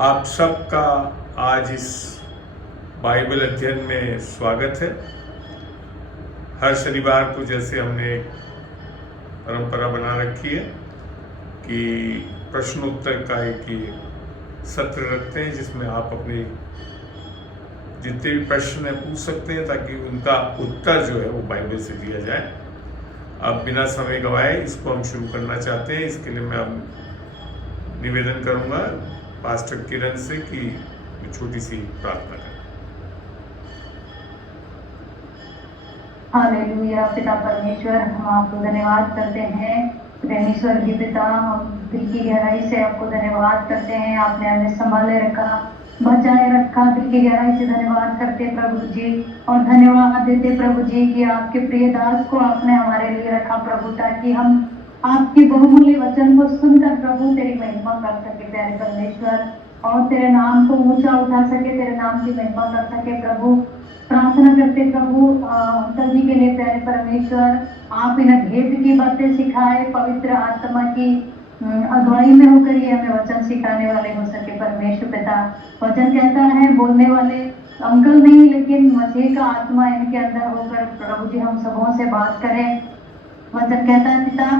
आप सबका आज इस बाइबल अध्ययन में स्वागत है। हर शनिवार को जैसे हमने एक परंपरा बना रखी है कि प्रश्नोत्तर का एक सत्र रखते हैं जिसमें आप अपने जितने भी प्रश्न है पूछ सकते हैं ताकि उनका उत्तर जो है वो बाइबल से दिया जाए। अब बिना समय गवाए इसको हम शुरू करना चाहते हैं। इसके लिए मैं अब निवेदन करूंगा पास्टर किरण से कि छोटी सी प्रार्थना करें। हालेलुया। पिता परमेश्वर, हम आपको धन्यवाद करते हैं। प्रेमी स्वर्गीय पिता, हम दिल की गहराई से आपको धन्यवाद करते हैं। आपने हमें संभाले रखा, बचाए रखा। दिल की गहराई से धन्यवाद करते प्रभु जी, और धन्यवाद देते प्रभु जी कि आपके प्रिय दास को आपने हमारे लिए रखा प्रभु, ताकि हम आपके बहुमूल्य वचन को सुनकर प्रभु तेरी महिमा कर सके प्यारे परमेश्वर, और तेरे नाम को ऊंचा उठा सके, तेरे नाम की महिमा कर सके प्रभु। प्रार्थना करते प्रभु अंकल जी के लिए प्यारे परमेश्वर, आप इन्हें भेद की बातें सिखाए, पवित्र आत्मा की अगुवाई में होकर ये हमें वचन सिखाने वाले हो सके परमेश्वर पिता। वचन कहता है बोलने वाले अंकल नहीं लेकिन मसीह का आत्मा इनके अंदर होकर प्रभु जी हम सबों से बात करें। वचन कहता है पिता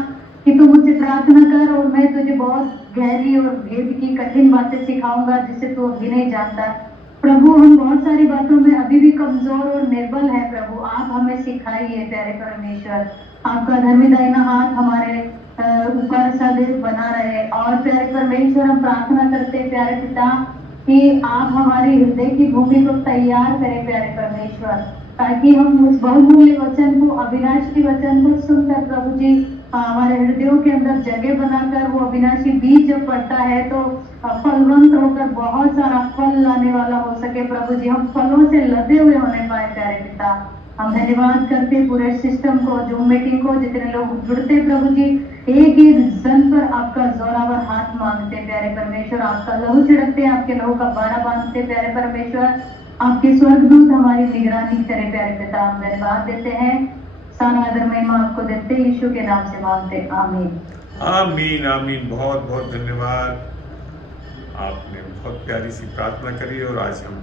कि तू मुझसे प्रार्थना कर और मैं तुझे बहुत गहरी और भेद की कठिन बातें सिखाऊंगा जिसे तू अभी नहीं जानता। प्रभु हम बहुत सारी बातों में अभी भी कमजोर और निर्बल है प्रभु, आप हमें सिखाइए प्यारे परमेश्वर। आपका धर्मी दाहिना हाथ हमारे ऊपर सदैव बना रहे। और प्यारे परमेश्वर हम प्रार्थना करते प्यारे पिता कि आप हमारे हृदय की भूमि को तैयार करें प्यारे परमेश्वर, ताकि हम उस बहुमूल्य वचन को, अविनाशी वचन को सुनकर प्रभु जी हमारे हृदयों के अंदर जगह बनाकर वो अविनाशी बीज जब पड़ता है तो फलवंत होकर बहुत सारा फल लाने वाला हो सके प्रभु जी, हम फलों से लदे हुए होने पाए प्यारे पिता। हम धन्यवाद करते पूरे सिस्टम को, जूम मीटिंग को, जितने लोग जुड़ते प्रभु जी, एक एक जन पर आपका जोरावर हाथ मांगते प्यारे परमेश्वर, आपका लहू छिड़कते, आपके लहू का बाड़ा बांधते प्यारे परमेश्वर। आपके स्वर्गदूत हमारी निगरानी करे प्यारे पिता। हम धन्यवाद देते हैं, सारा आदर महिमा आपको देते यीशु के नाम से मांगते, आमीन आमीन आमीन। बहुत बहुत धन्यवाद। आपने बहुत प्यारी सी प्रार्थना करी और आज हम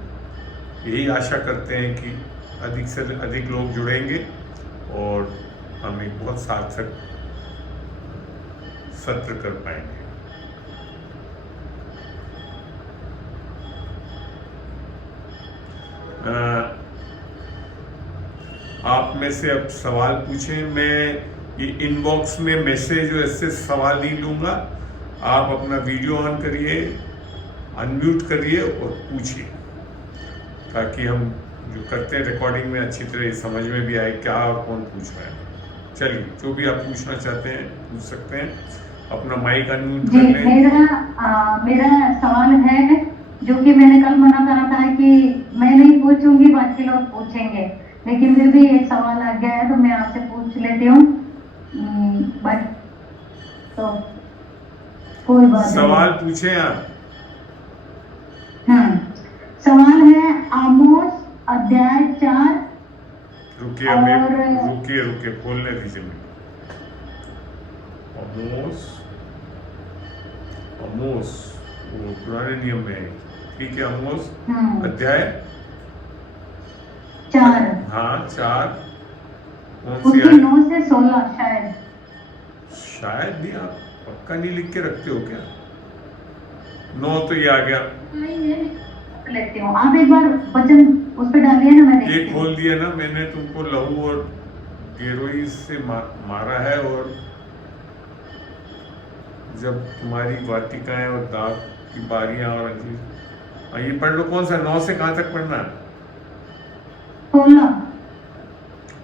यही आशा करते हैं कि अधिक से अधिक लोग जुड़ेंगे और हम एक बहुत सार्थक सत्र कर पाएंगे। आप में से अब सवाल पूछें। मैं ये इनबॉक्स में मैसेज और ऐसे सवाल नहीं लूँगा। आप अपना वीडियो ऑन करिए, अनम्यूट करिए और पूछिए, ताकि हम जो करते हैं रिकॉर्डिंग में अच्छी तरह समझ में भी आए क्या और कौन पूछ रहा है। चलिए, जो भी आप पूछना चाहते हैं पूछ सकते हैं। अपना माइक अनम्यूट कर लें। मेरा सवाल है जो कि मैंने कल मना करा था कि मैं नहीं पूछूंगी, बाकी लोग पूछेंगे, लेकिन फिर भी एक सवाल आ गया है तो मैं आपसे पूछ लेती हूँ। बट तो कोई बात नहीं, सवाल पूछे आप। सवाल है आमोस अध्याय 4। रुकिए रुकिए खोलने दीजिए मुझे। आमोस वो पुराने नियम में है, ठीक है। आमोस अध्याय 4। हाँ 4। उसकी 9 से 16 शायद भी आप पक्का नहीं लिख के रखते हो क्या? 9 तो ये आ गया। लेती हूँ, आप एक बार वचन उस पे डालिए ना। मैंने ये खोल दिया ना, मैंने तुमको लहू और गेरोई से मारा है, और जब तुम्हारी वाटिकाएं और दाग की बारियां और ये पढ़ लो। कौन सा 9 से कहां तक पढ़ना है? 16।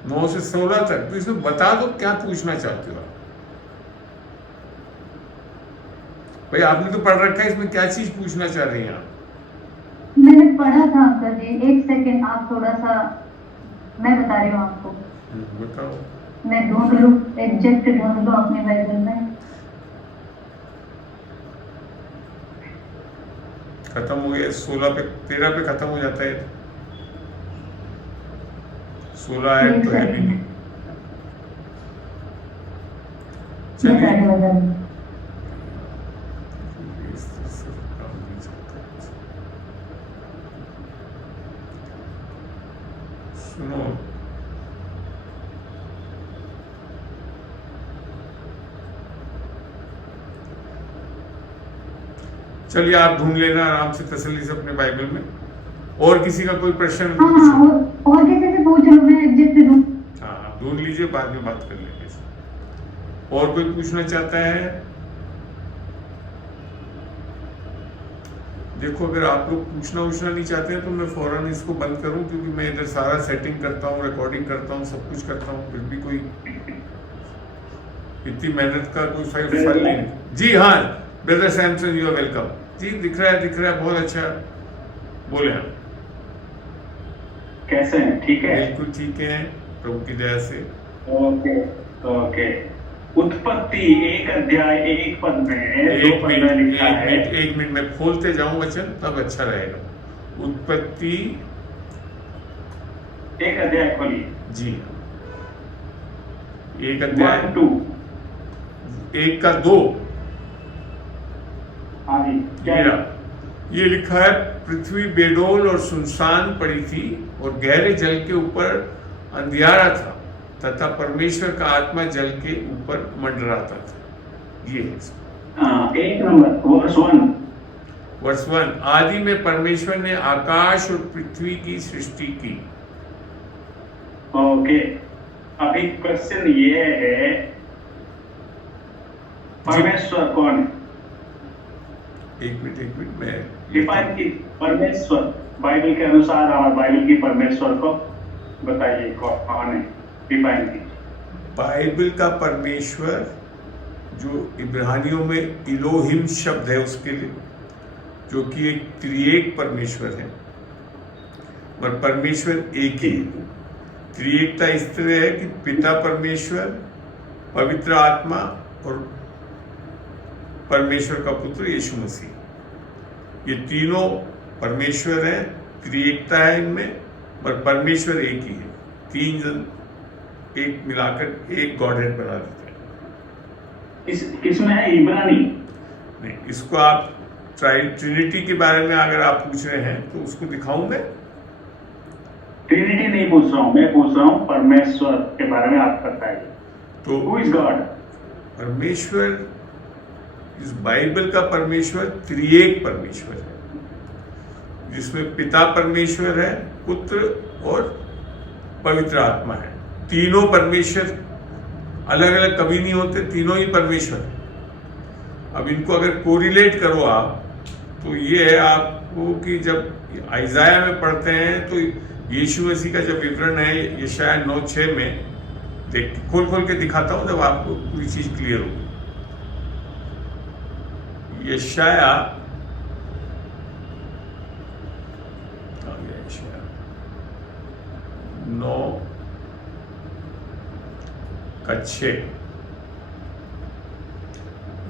9 से 16 तक। तो इसमें बता दो क्या पूछना चाहते हो आप। भाई आपने तो पढ़ रखा है, इसमें क्या चीज पूछना चाह रही हैं आप? मैंने पढ़ा था अंकल जी, एक सेकंड आप थोड़ा सा, मैं बता रही हूँ आपको। बताओ। मैं ढूंढ लूँ, एग्जैक्ट ढूंढ लूँ अपने बाइबल में। खत्म हो गया 16 पे, 13 पे खत्म हो जाता है। 16 आयत तो है भी नहीं। चलिए सुनो, चलिए आप ढूंढ लेना आराम से तसल्ली से अपने बाइबल में। और किसी का कोई प्रश्न? हाँ, और किसी से पूछ लो, मैं जिससे ढूंढ। हाँ, आप ढूंढ लीजिए, बाद में बात कर लेंगे इसमें। और कोई पूछना चाहता है? देखो, अगर आप लोग पूछना नहीं चाहते हैं तो मैं फौरन इसको बंद करूं, क्योंकि मैं इधर सारा सेटिंग करता हूं, रिकॉर्डिंग करता हूं, सब कुछ करता हूं, फिर भी कोई इतनी मेहनत का कोई फल नहीं। जी हाँ, brother Samson, you are welcome. जी, दिख रहा है, बहुत अच्छा, बोले आप। कैसे हैं? ठीक है, बिल्कुल ठीक है, प्रभु की दया से। ओके। उत्पत्ति 1 अध्याय 1 पद में 2 पद में लिखा है। एक मिनट में खोलते जाऊं वचन, तब अच्छा रहेगा। उत्पत्ति 1 अध्याय खोलिए। जी, 1 अध्याय 1 2। 1 का 2। हाँ जी, क्या ये लिखा है, पृथ्वी बेडोल और सुनसान पड़ी थी और गहरे जल के ऊपर अंधियारा था, तथा परमेश्वर का आत्मा जल के ऊपर मंडराता था। ये है 1 नंबर वर्स 1। आदि में परमेश्वर ने आकाश और पृथ्वी की सृष्टि की। ओके, अभी क्वेश्चन ये है, परमेश्वर कौन है? एक मिनट में डिफाइन की परमेश्वर, बाइबल के अनुसार, हमारे बाइबल की परमेश्वर को बताइए कौन है, डिफाइन कीजिए। बाइबल का परमेश्वर, जो इब्रानियों में इलोहिम शब्द है उसके लिए, जो कि एक त्रिएक परमेश्वर है, और परमेश्वर एक ही है। त्रिएकता इस तरह है कि पिता परमेश्वर, पवित्र आत्मा और परमेश्वर का पुत्र यीशु मसीह, ये तीनों परमेश्वर हैं। त्रिएकता है इनमें, और परमेश्वर एक ही है। 3 जन एक मिलाकर एक गॉडहेड बना देते हैं। किसमें है? इब्रानी नहीं, इसको आप ट्रिनिटी के बारे में अगर आप पूछ रहे हैं तो उसको दिखाऊं मैं? ट्रिनिटी नहीं पूछ रहा हूं, मैं पूछ रहा हूं परमेश्वर के बारे में आप बताइए। तो हु इज गॉड? परमेश्वर, इस बाइबल का परमेश्वर त्रिएक परमेश्वर है, जिसमें पिता परमेश्वर है, पुत्र और पवित्र आत्मा है। तीनों परमेश्वर अलग अलग कभी नहीं होते, तीनों ही परमेश्वर है। अब इनको अगर कोरिलेट करो आप, तो ये है आपको कि जब आइजाया में पढ़ते हैं तो यीशु मसीह का जब विवरण है यशाया 9:6 में, देख खोल के दिखाता हूं, जब आपको पूरी चीज क्लियर होगी। यशाया 9:6,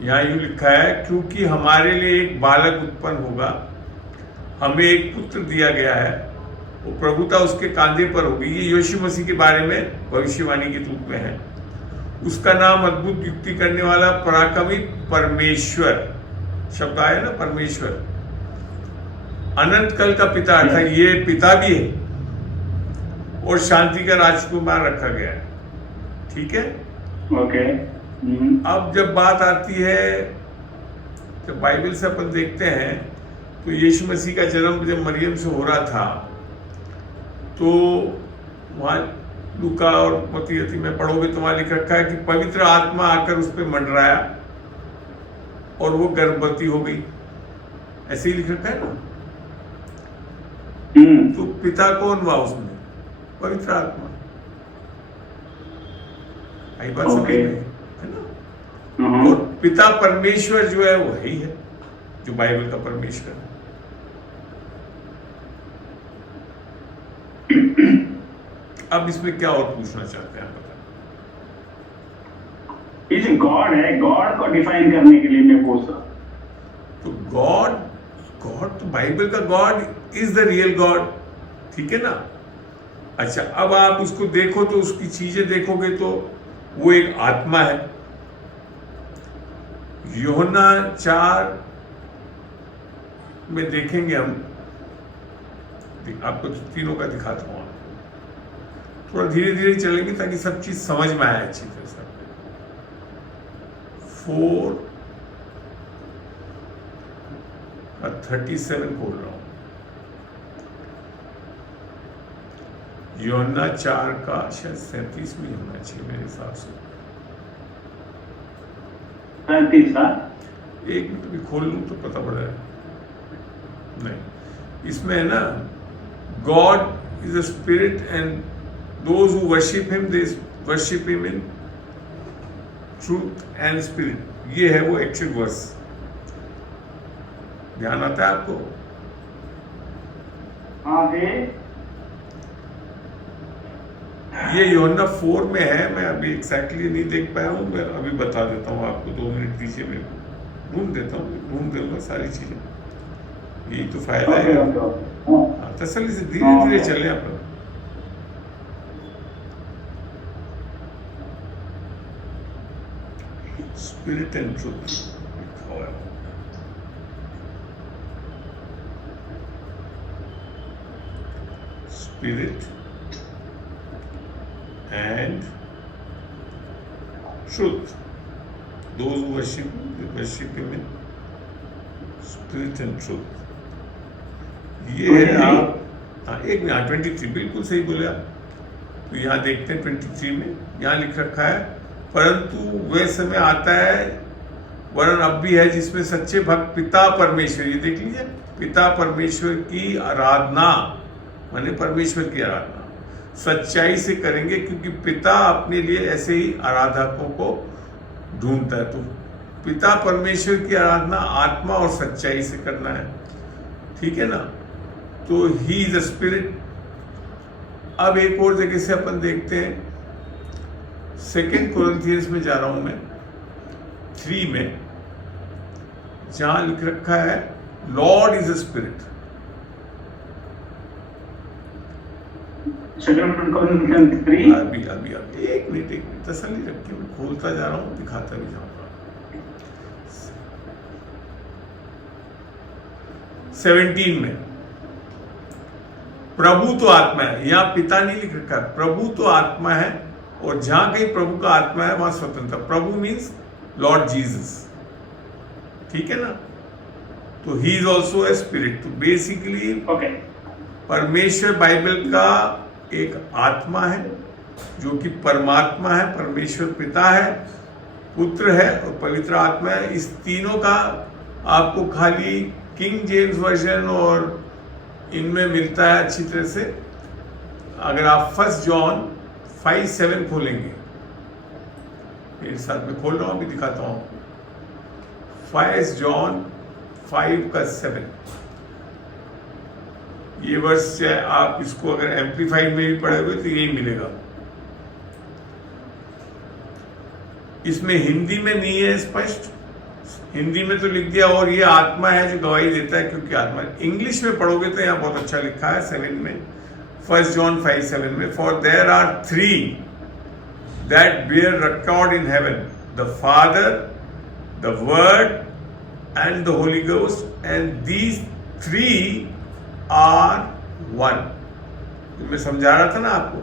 यहां यूं लिखा है, क्योंकि हमारे लिए एक बालक उत्पन्न होगा, हमें एक पुत्र दिया गया है, वो प्रभुता उसके कांधे पर होगी। ये यीशु मसीह के बारे में भविष्यवाणी के रूप में है। उसका नाम अद्भुत युक्ति करने वाला, पराक्रमी परमेश्वर, शब्द आया ना परमेश्वर, अनंत कल का पिता, अर्थात ये पिता भी है, और शांति का राजकुमार रखा गया है। ठीक है, ओके। अब जब बात आती है, जब बाइबल से अपन देखते हैं तो यीशु मसीह का जन्म जब मरियम से हो रहा था, तो वहाँ लूका और मत्ती में पढ़ोगे तो वहाँ लिख रखा है कि पवित्र आत्मा आकर उस पर मंडराया और वो गर्भवती हो गई। ऐसे ही लिख रखा है ना। तो पिता कौन हुआ उसमें? पवित्र आत्मा। आई बात समझ में, है ना। और पिता परमेश्वर जो है वो ही है, जो बाइबल का परमेश्वर है। अब इसमें क्या और पूछना चाहते हैं आप बताएं? ये जो गॉड है, गॉड को डिफाइन करने के लिए मैं पूछ रहा हूं। तो गॉड तो बाइबल का God is the real God, ठीक है ना। अच्छा, अब आप उसको देखो तो उसकी चीजें देखोगे तो वो एक आत्मा है। यूहन्ना 4 में देखेंगे हम, आपको तीनों का दिखाता हूं। थोड़ा धीरे धीरे चलेंगे ताकि सब चीज समझ में आए अच्छी तरह से। 4:37 खोल रहा हूं। यूहन्ना 4 का शायद 37 में होना चाहिए मेरे हिसाब से। 37 का एक मिनट भी खोल लूं तो पता पड़ा है। नहीं, इसमें है ना, God is a spirit and those who worship him they worship him in truth and spirit. ये है वो एक्चुअल वर्स। ध्यान आता है आपको? हाँ जी। ये यूहन्ना 4 में है। मैं अभी एग्जैक्टली नहीं देख पाया हूँ, मैं अभी बता देता हूँ आपको। 2 मिनट दीजिए मेरे को, ढूंढ देता हूँ, ढूंढ दूंगा सारी चीजें। यही तो फायदा है। हाँ, तसल्ली से धीरे धीरे चले अपन। Spirit and truth. Spirit and truth. Those who worship Him, they worship Him in spirit and truth. ये है आप, हाँ एक मिनट, 23 बिल्कुल सही बोले आप। तो यहाँ देखते हैं 23 में यहाँ लिख रखा है, परंतु वह समय आता है, वरन अब भी है, जिसमें सच्चे भक्त पिता परमेश्वर, ये देख लीजिए, पिता परमेश्वर की आराधना, माने परमेश्वर की आराधना सच्चाई से करेंगे, क्योंकि पिता अपने लिए ऐसे ही आराधकों को ढूंढता है। तो पिता परमेश्वर की आराधना आत्मा और सच्चाई से करना है, ठीक है ना। तो ही इज अ स्पिरिट। अब एक और जगह से अपन देखते हैं, 2 कोरिन्थियंस में जा रहा हूं मैं, 3 में, जहां लिख रखा है लॉर्ड इज अ स्पिरिट। अभी एक मिनट तसल्ली रखिए, मैं खोलता जा रहा हूँ, दिखाता भी जाऊंगा। 17 में प्रभु तो आत्मा है, यहाँ पिता नहीं लिख रखा है, प्रभु तो आत्मा है, और जहां कहीं प्रभु का आत्मा है वहां स्वतंत्र। प्रभु मीन्स लॉर्ड जीसस, ठीक है ना। तो he is also a spirit. तो बेसिकली परमेश्वर बाइबल का एक आत्मा है जो कि परमात्मा है, परमेश्वर पिता है, पुत्र है और पवित्र आत्मा है। इस तीनों का आपको खाली किंग जेम्स वर्जन और इनमें मिलता है अच्छी तरह से। अगर आप 1 जॉन 5:7 खोलेंगे, मेरे साथ में खोल रहा हूं, अभी दिखाता हूं। 1 जॉन 5:7 ये वर्ष से आप इसको अगर एम्पलीफाइड में भी पढ़े हुए तो यही मिलेगा। इसमें हिंदी में नहीं है स्पष्ट, हिंदी में तो लिख दिया और ये आत्मा है जो गवाही देता है, क्योंकि आत्मा। इंग्लिश में पढ़ोगे तो यहाँ बहुत अच्छा लिखा है 7 में, 1 John 5:7 में, for there are 3 that bear record in heaven, the Father, the Word and the Holy Ghost, and these 3 are one। मैं समझा रहा था ना आपको,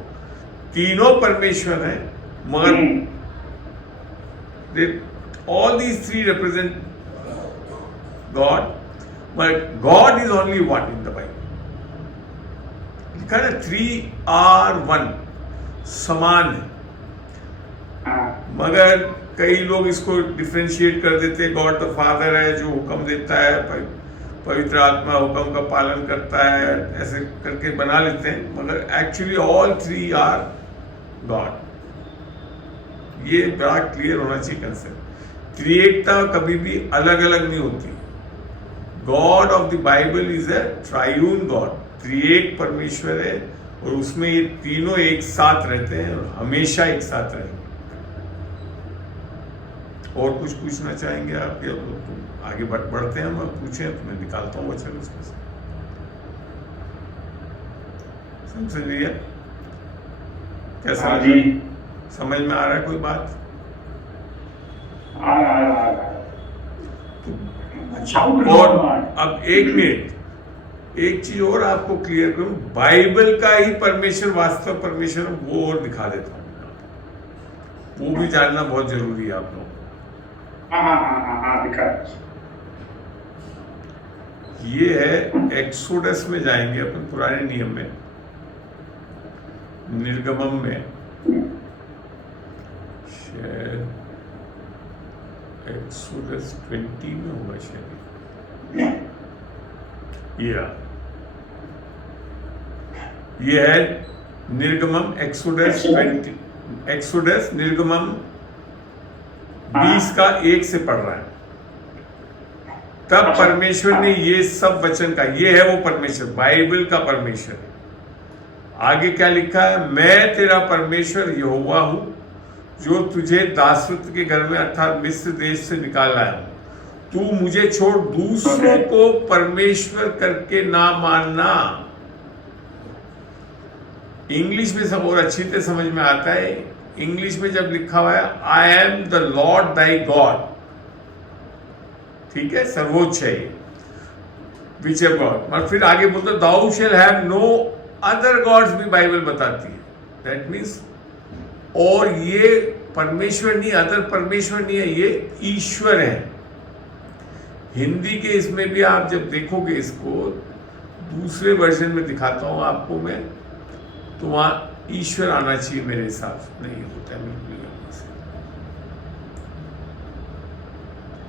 तीनों परमेश्वर हैं, मगर all these 3 represent God, but God is only one in the Bible। लिखा है 3 are one, समान है। मगर कई लोग इसको डिफरेंशिएट कर देते हैं, गॉड द फादर है जो हुक्म देता है, पवित्र आत्मा हुक्म का पालन करता है, ऐसे करके बना लेते हैं, मगर एक्चुअली ऑल 3 आर गॉड। ये बड़ा क्लियर होना चाहिए कंसेप्ट। त्रिएकता कभी भी अलग अलग नहीं होती। God of the Bible is a triune God, त्रिएक परमेश्वर है, और उसमें ये तीनों एक साथ रहते हैं और हमेशा एक साथ रहेंगे। और कुछ पूछना चाहेंगे आप, या आगे बढ़ते हैं हम, पूछें तो मैं निकालता हूँ वचन उसमें से। समझ लिया कैसा जी? समझ में आ रहा है कोई बात? आ रहा। अच्छा, और अब एक एक चीज और आपको क्लियर करूं, बाइबल का ही परमेश्वर वास्तव परमेश्वर वो और दिखा देता हूं, वो भी जानना बहुत जरूरी है आप लोगों। हाँ दिखा। ये है एक्सोडस में जाएंगे अपन, पुराने नियम में, निर्गमम में, शायद एक्सोडस 20 में होगा शायद। ये है निर्गमम एक्सोडस 20, एक्सोडस निर्गमम 20 का 1 से पढ़ रहा है। तब परमेश्वर ने ये सब वचन का, ये है वो परमेश्वर, बाइबल का परमेश्वर। आगे क्या लिखा है, मैं तेरा परमेश्वर यहोवा हूं जो तुझे दासत्व के घर में अर्थात मिस्र देश से निकाल लाया हूं। तू मुझे छोड़ दूसरों को परमेश्वर करके ना मानना। इंग्लिश में सब और अच्छी तरह समझ में आता है। इंग्लिश में जब लिखा हुआ है I am the Lord Dai God, ठीक है, सर्वोच्च है विच है गॉड। और फिर आगे बोलते thou shall have no other gods भी बाइबल बताती है। दैट मीन्स, और ये परमेश्वर नहीं, अदर परमेश्वर नहीं है, ये ईश्वर है। हिंदी के इसमें भी आप जब देखोगे इसको, दूसरे वर्जन में दिखाता हूं आपको मैं, तो वहां ईश्वर आना चाहिए मेरे हिसाब से, नहीं होता है बिल्कुल।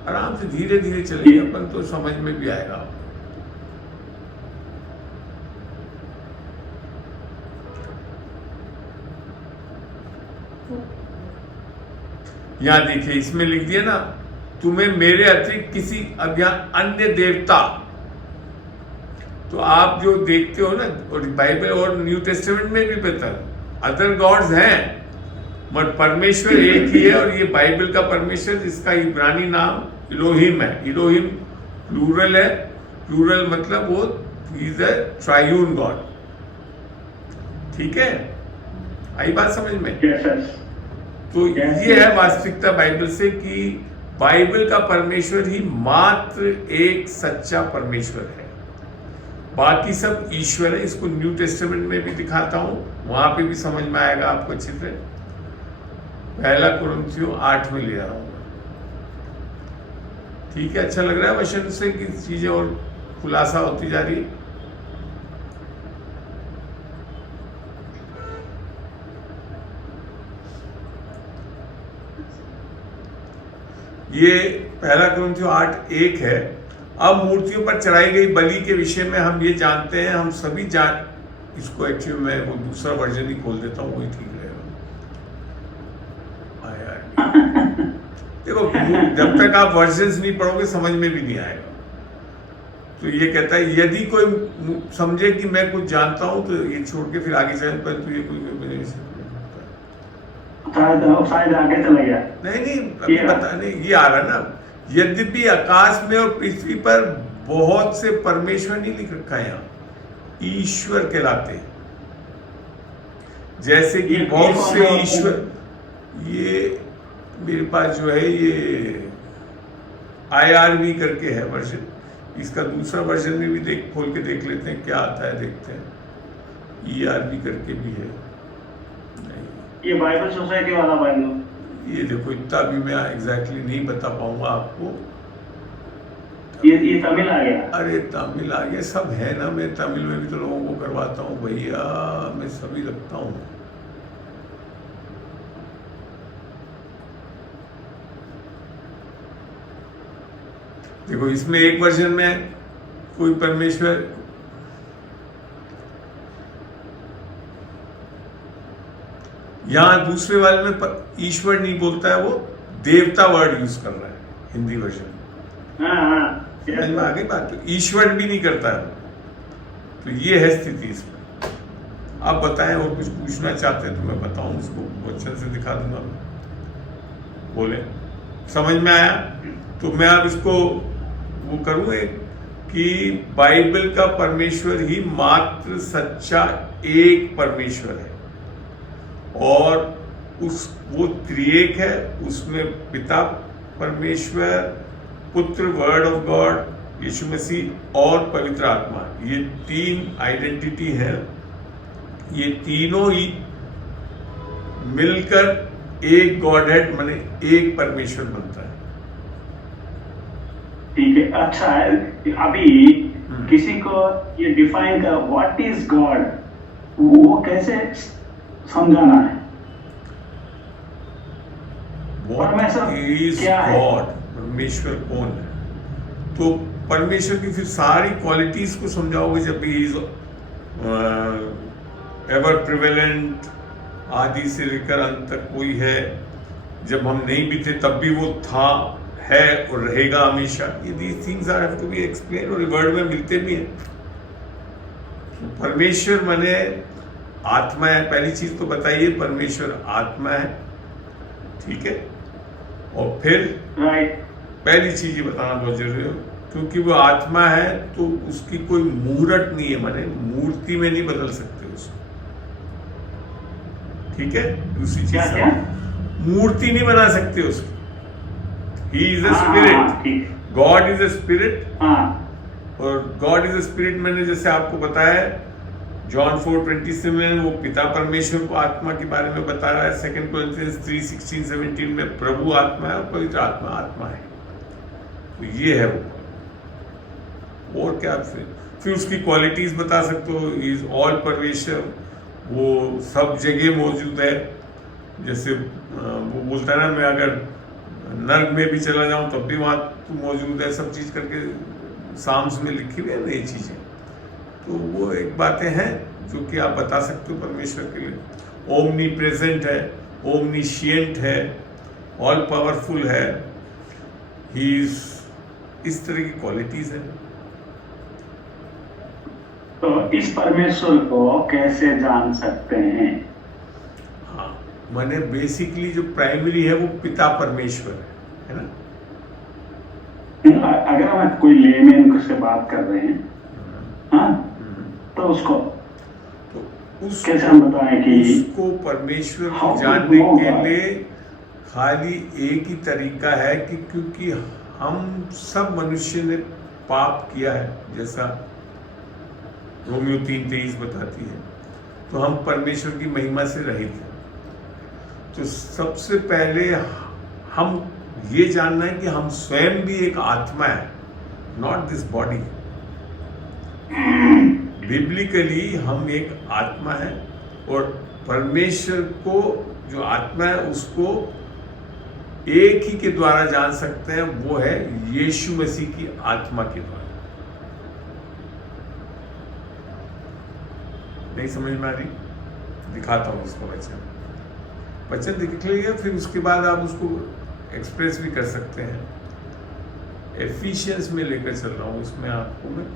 आराम से धीरे धीरे चलेंगे अपन तो समझ में भी आएगा। यहां देखिए, इसमें लिख दिया ना, तुम्हें मेरे अतिरिक्त किसी, अब यहां अन्य देवता, तो आप जो देखते हो ना, और बाइबल और न्यू टेस्टामेंट में भी पता, अदर गॉड्स हैं, मगर परमेश्वर एक ही है। और ये बाइबल का परमेश्वर, जिसका इब्रानी नाम इलोहिम है। इलोहिम प्लूरल है, प्लूरल मतलब वो इज अ ट्रायून गॉड, ठीक है, आई बात समझ में? तो ये है वास्तविकता बाइबल से, कि बाइबल का परमेश्वर ही मात्र एक सच्चा परमेश्वर है, बाकी सब ईश्वर है। इसको न्यू टेस्टामेंट में भी दिखाता हूं, वहां पे भी समझ में आएगा आपको अच्छे से। पहला कुरिन्थियों 8 में ले रहा हूं, ठीक है। अच्छा लग रहा है वचन से कि चीजें और खुलासा होती जा रही है। ये पहला कुरिन्थियों 8:1 है। अब मूर्तियों पर चढ़ाई गई बलि के विषय में हम ये जानते हैं, हम सभी जान, इसको एक्चुअली मैं वो दूसरा वर्जन ही खोल देता हूँ, वही ठीक रहेगा। देखो, जब तक आप वर्जन्स नहीं पढ़ोगे समझ में भी नहीं आएगा। तो ये कहता है, यदि कोई समझे कि मैं कुछ जानता हूं तो ये छोड़ के फिर आगे चले, पर तो ये कोई शायद आगे चला गया। नहीं, अभी पता नहीं, ये आ रहा ना, यद्यपि आकाश में और पृथ्वी पर बहुत से परमेश्वर नहीं लिख रखा है, यहाँ ईश्वर कहलाते हैं, जैसे कि बहुत से ईश्वर। ये मेरे पास जो है ये IRV करके है वर्जन, इसका दूसरा वर्जन में भी खोल के देख लेते हैं क्या आता है, देखते हैं। ERV करके भी है, नहीं ये बाइबल सोसाइटी वाला बाइबल, ये देखो, इतना भी मैं एग्जैक्टली नहीं बता पाऊंगा आपको। ये तमिल आ गया। अरे तमिल आ गया, सब है ना, मैं तमिल में भी तो लोगों को करवाता हूँ भैया, मैं सभी रखता हूँ। देखो, इसमें एक वर्जन में कोई परमेश्वर, यहां दूसरे वाले में ईश्वर नहीं बोलता है, वो देवता वर्ड यूज कर रहा है, हिंदी वर्जन। समझ में आ गई बात? तो ईश्वर भी नहीं करता है, तो ये है स्थिति इसमें। आप बताएं, और कुछ पूछना चाहते हैं तो मैं बताऊं, उसको वचन से दिखा दूंगा। बोले, समझ में आया? तो मैं अब इसको वो करूं एक, कि बाइबल का परमेश्वर ही मात्र सच्चा एक परमेश्वर है, और वो त्रिएक है। उसमें पिता परमेश्वर, पुत्र वर्ड ऑफ गॉड, यीशु मसीह और पवित्र आत्मा, ये तीन आइडेंटिटी है, ये तीनों ही मिलकर एक गॉडहेड माने एक परमेश्वर बनता है। ठीक है, अच्छा है। अभी किसी को ये डिफाइन कर व्हाट इज गॉड, वो कैसे समझाना है? What is क्या है? God? परमेश्वर कौन है? तो परमेश्वर की फिर सारी क्वालिटीज को समझाओगे जब भी इज एवर प्रिवेलेंट, आदि से लेकर अंत तक कोई है, जब हम नहीं भी थे तब भी वो था, है और रहेगा हमेशा। ये these things are have to be explained और वर्ड में मिलते भी हैं। तो परमेश्वर माने आत्मा है, पहली चीज तो बताइए, परमेश्वर आत्मा है, ठीक है। और फिर राइट, पहली चीज ये बताना बहुत जरूरी है, क्योंकि वो आत्मा है तो उसकी कोई मूर्त नहीं है, माने मूर्ति में नहीं बदल सकते उसको, ठीक है। दूसरी क्या चीज, क्या? मूर्ति नहीं बना सकते उसकी। ही इज अ हाँ, स्पिरिट, ठीक। गॉड इज अ स्पिरिट, हाँ, और गॉड इज अ स्पिरिट मैंने जैसे आपको बताया जॉन 4:20 में वो पिता परमेश्वर को आत्मा के बारे में बता रहा है। 2 Corinthians 3:16-17 में प्रभु आत्मा है और पवित्र आत्मा आत्मा है। तो ये है वो। और क्या फिर उसकी क्वालिटीज बता सकते हो। इज ऑल परमेश्वर, वो सब जगह मौजूद है। जैसे वो बोलता है ना, मैं अगर नर्क में भी चला जाऊं तब भी वहां तू मौजूद है, सब चीज करके साम्स में लिखी हुई है नई चीजें। तो वो एक बातें हैं जो कि आप बता सकते हो परमेश्वर के लिए। ओमनी प्रेजेंट है, ओमनीशिएंट है, ऑल पावरफुल है, ही इज, इस तरह की क्वालिटीज हैं। तो इस परमेश्वर को कैसे जान सकते हैं? हाँ, मैंने बेसिकली जो प्राइमरी है वो पिता परमेश्वर है ना। अगर हम कोई लेमैन से बात कर रहे हैं, हाँ, तो उसको कैसे हम बताएं कि उसको परमेश्वर को जानने के लिए खाली एक ही तरीका है कि क्योंकि हम सब मनुष्य ने पाप किया है, जैसा रोमियो 3:23 बताती है, तो हम परमेश्वर की महिमा से रहित हैं। तो सबसे पहले हम ये जानना है कि हम स्वयं भी एक आत्मा है, नॉट दिस बॉडी। बिब्लिकली हम एक आत्मा है और परमेश्वर को जो आत्मा है उसको एक ही के द्वारा जान सकते हैं, वो है यीशु मसीह की आत्मा के द्वारा। नहीं समझ में आ रही? दिखाता हूं इसको वचन दिख लीजिए, फिर उसके बाद आप उसको एक्सप्रेस भी कर सकते हैं। एफिशिएंस में लेकर चल रहा हूं इसमें आपको मैं।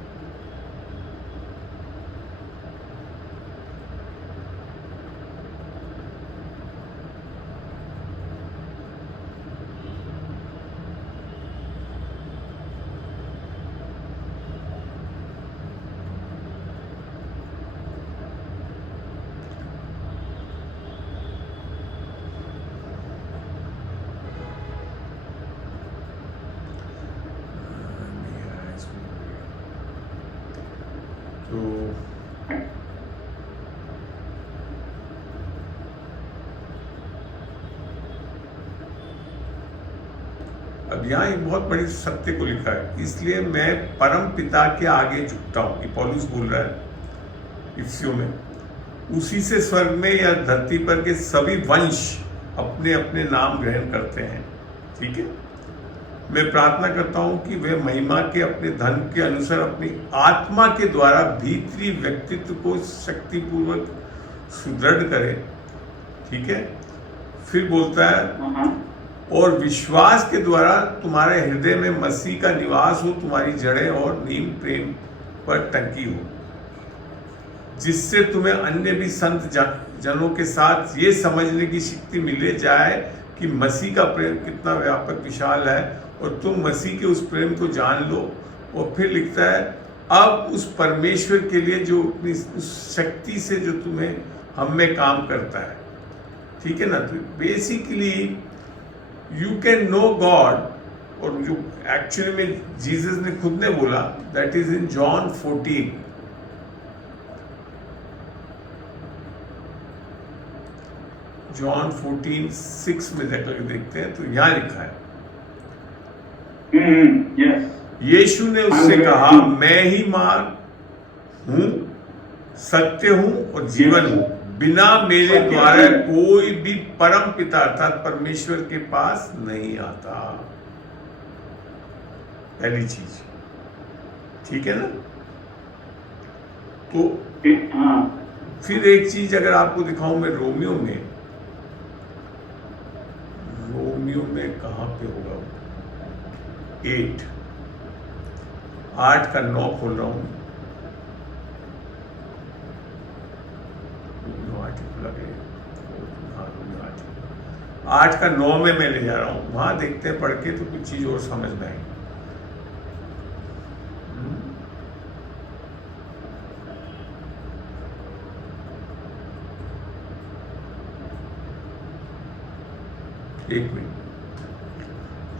अब यहाँ एक बहुत बड़ी सत्य को लिखा है, इसलिए मैं परम पिता के आगे झुकता हूँ, ये पौलुस बोल रहा है इफिसियों में। उसी से स्वर्ग में या धरती पर के सभी वंश अपने अपने नाम ग्रहण करते हैं, ठीक है। मैं प्रार्थना करता हूँ कि वे महिमा के अपने धन के अनुसार अपनी आत्मा के द्वारा भीतरी व्यक्तित्व को शक्तिपूर्वक सुदृढ़ करे, ठीक है। फिर बोलता है और विश्वास के द्वारा तुम्हारे हृदय में मसीह का निवास हो, तुम्हारी जड़ें और नींव प्रेम पर टंकी हो, जिससे तुम्हें अन्य भी संत जनों के साथ ये समझने की शक्ति मिले जाए कि मसीह का प्रेम कितना व्यापक विशाल है और तुम मसीह के उस प्रेम को जान लो। और फिर लिखता है अब उस परमेश्वर के लिए जो अपनी उस शक्ति से जो तुम्हें हम में काम करता है, ठीक है ना। तो basically you can know God और जो एक्चुअली में जीसस ने खुद ने बोला, that is in John 14। John 14:6 में जाकर देखते हैं तो यहां लिखा है, यस, यीशु ने उससे कहा, मैं ही मार्ग हूं, सत्य हूं और जीवन हूं, बिना मेरे द्वारा कोई भी परम पिता अर्थात परमेश्वर के पास नहीं आता। पहली चीज, ठीक है ना। तो हाँ, फिर एक चीज अगर आपको दिखाऊं मैं रोमियो में कहां पे होगा, 8 का 9 खोल रहा हूं, 8 का 9 में मैं ले जा रहा हूं, वहां देखते हैं पढ़ के तो कुछ चीज और समझ में आएगी। एक मिनट,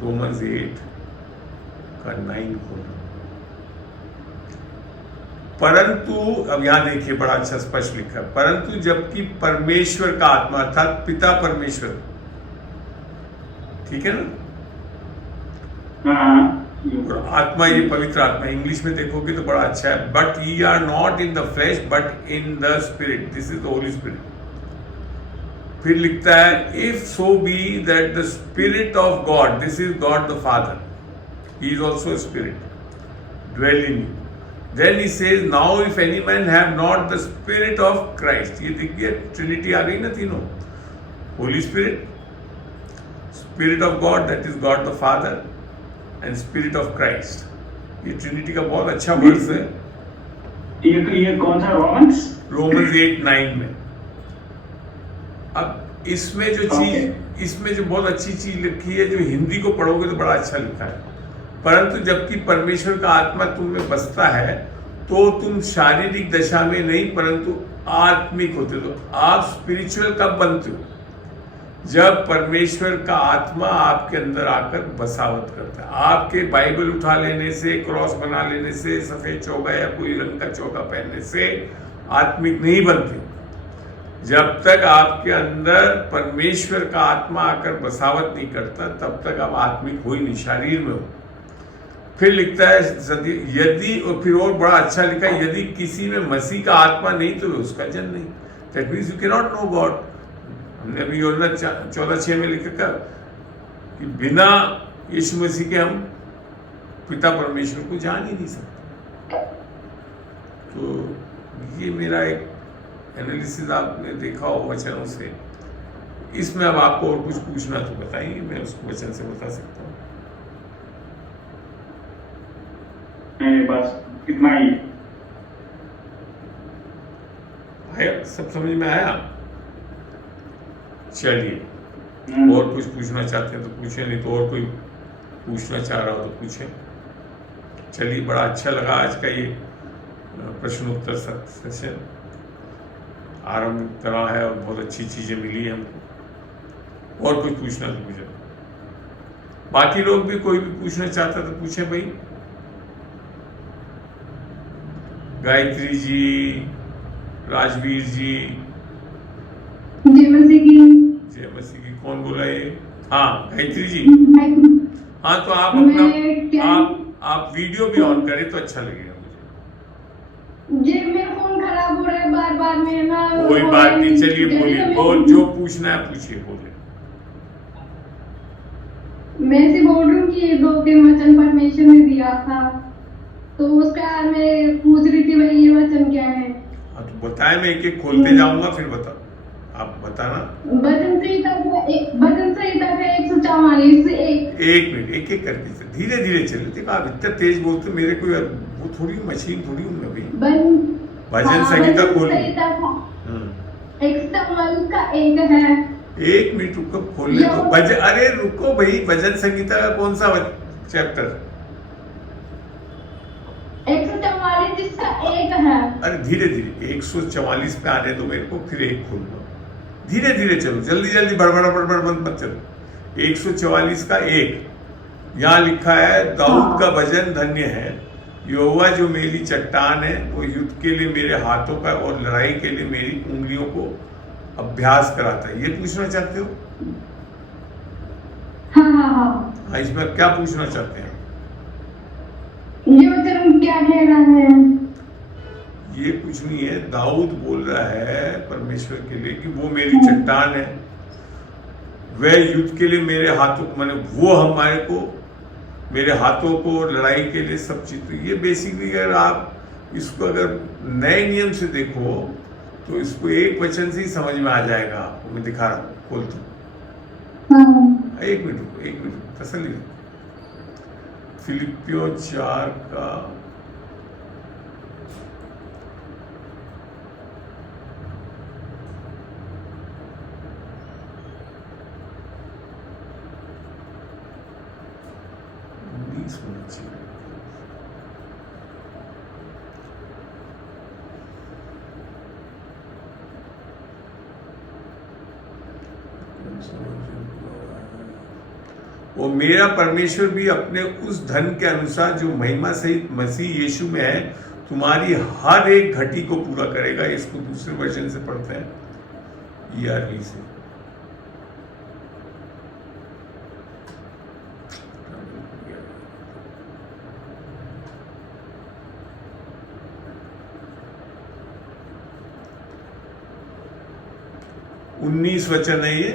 रोमन्स 8 का 9 खोलना। परंतु अब यहां देखिए बड़ा अच्छा स्पष्ट लिखा है, परंतु जबकि परमेश्वर का आत्मा अर्थात पिता परमेश्वर, ठीक है ना, और आत्मा ये पवित्र आत्मा, इंग्लिश में देखोगे तो बड़ा अच्छा है, but ye are not in the flesh but in the spirit, this is the Holy Spirit। फिर लिखता है, if so be that the spirit of God, this is God the Father, he is also a spirit, dwell in you, then he says, now if any man have not the spirit of Christ, ये देखिए Trinity आ गई ना तीनों, Holi spirit, spirit of God that is God the father and spirit of Christ, ये Trinity का बहुत अच्छा verse है। ये कौन सा रोमन्स 8:9 में। अब इसमें जो चीज, इसमें जो बहुत अच्छी चीज लिखी है, जो हिंदी को पढ़ोगे तो बड़ा अच्छा लिखा है, परंतु जबकि परमेश्वर का आत्मा तुम में बसता है तो तुम शारीरिक दशा में नहीं परंतु आत्मिक होते। तो आप स्पिरिचुअल कब बनते हो? जब परमेश्वर का आत्मा आपके अंदर आकर बसावत करता है। आपके बाइबल उठा लेने से, क्रॉस बना लेने से, सफेद चौका या कोई रंग का चौका पहनने से आत्मिक नहीं बनते। जब तक आपके अंदर परमेश्वर का आत्मा आकर बसावत नहीं करता तब तक आप आत्मिक हो ही नहीं, शरीर में हो। फिर लिखता है यदि, और फिर और बड़ा अच्छा लिखा है, यदि किसी में मसीह का आत्मा नहीं तो उसका जन्म नहीं। That means you can not know God. हमने अभी योजना 14:6 में लिखा कि बिना यीशु मसीह के हम पिता परमेश्वर को जान ही नहीं सकते। तो ये मेरा एक एनालिसिस आपने देखा हो वचनों से। इसमें अब आपको और कुछ पूछना तो बताइए, मैं उसको वचन से बता सकता हूँ। बस इतना ही आया, सब समझ में आया? चलिए, और कुछ पूछना चाहते हैं तो पूछें, नहीं तो और कोई पूछना चाह रहा हो तो पूछें। चलिए, बड़ा अच्छा लगा आज का ये प्रश्नोत्तर सेशन। आरंभ करा है और बहुत अच्छी चीजें मिली हमको। और कुछ पूछना तो पूछे, बाकी लोग भी कोई भी पूछना चाहता तो पूछे भाई। गायत्री जी, राजवीर जी, जय मसीह की। कौन बोला ये? हाँ, गायत्री जी। हाँ, तो आप अपना आप वीडियो भी ऑन करें तो अच्छा लगेगा मुझे। जी, मेरा फोन खराब हो रहा है बार-बार में ना। कोई बात नहीं, चलिए बोलिए, और जो पूछना है पूछिए, बोलिए। मैं से बोल रही हूँ कि 2-3 वचन परमेश्वर ने दिया था, तो उसका मैं पूछ रही थी भाई ये वचन क्या है? हाँ, तो बताए, मैं एक एक खोलते जाऊंगा, फिर बताओ, आप बताना। वचन संहिता का 144 से 1। एक मिनट, एक एक करके धीरे धीरे चले। देखो आप इतना तेज बोलते, मेरे कोई वो थोड़ी मशीन थोड़ी हूँ मैं भाई। भजन संहिता खोल, 144 का 1 है। एक मिनट रुको, खोलने दो। भजन, अरे रुको भाई, भजन संहिता का कौन सा चैप्टर? 144 जिसका 1 है। अरे धीरे धीरे 144 पे आने दो मेरे को, फिर एक खोल दो। धीरे धीरे चलो, जल्दी जल्दी बड़बड़ मत चलो। 144 का 1, यहाँ लिखा है दाऊद का भजन धन्य है, यहोवा जो मेरी चट्टान है, वो युद्ध के लिए मेरे हाथों का और लड़ाई के लिए मेरी उंगलियों को अभ्यास कराता है। ये पूछना चाहते हो? हाँ, इसमें क्या पूछना चाहते हैं? ये वचन क्या कह रहा है? ये कुछ नहीं है, दाऊद बोल रहा है परमेश्वर के लिए कि वो मेरी चट्टान है, वह युद्ध के लिए मेरे हाथों को, माने वो हमारे को, मेरे हाथों को लड़ाई के लिए सब चीज। तो ये बेसिकली अगर आप इसको अगर नए नियम से देखो तो इसको एक वचन से ही समझ में आ जाएगा आपको। मैं दिखा रहा हूँ, खोल दो। एक मिनट तसल्ली रखो। फिलिपियों 4 का 19 होना चाहिए। वो मेरा परमेश्वर भी अपने उस धन के अनुसार जो महिमा सहित मसीह यीशु में है तुम्हारी हर एक घटी को पूरा करेगा। इसको दूसरे वर्जन से पढ़ते हैं, ERV से। उन्नीस वचन है ये,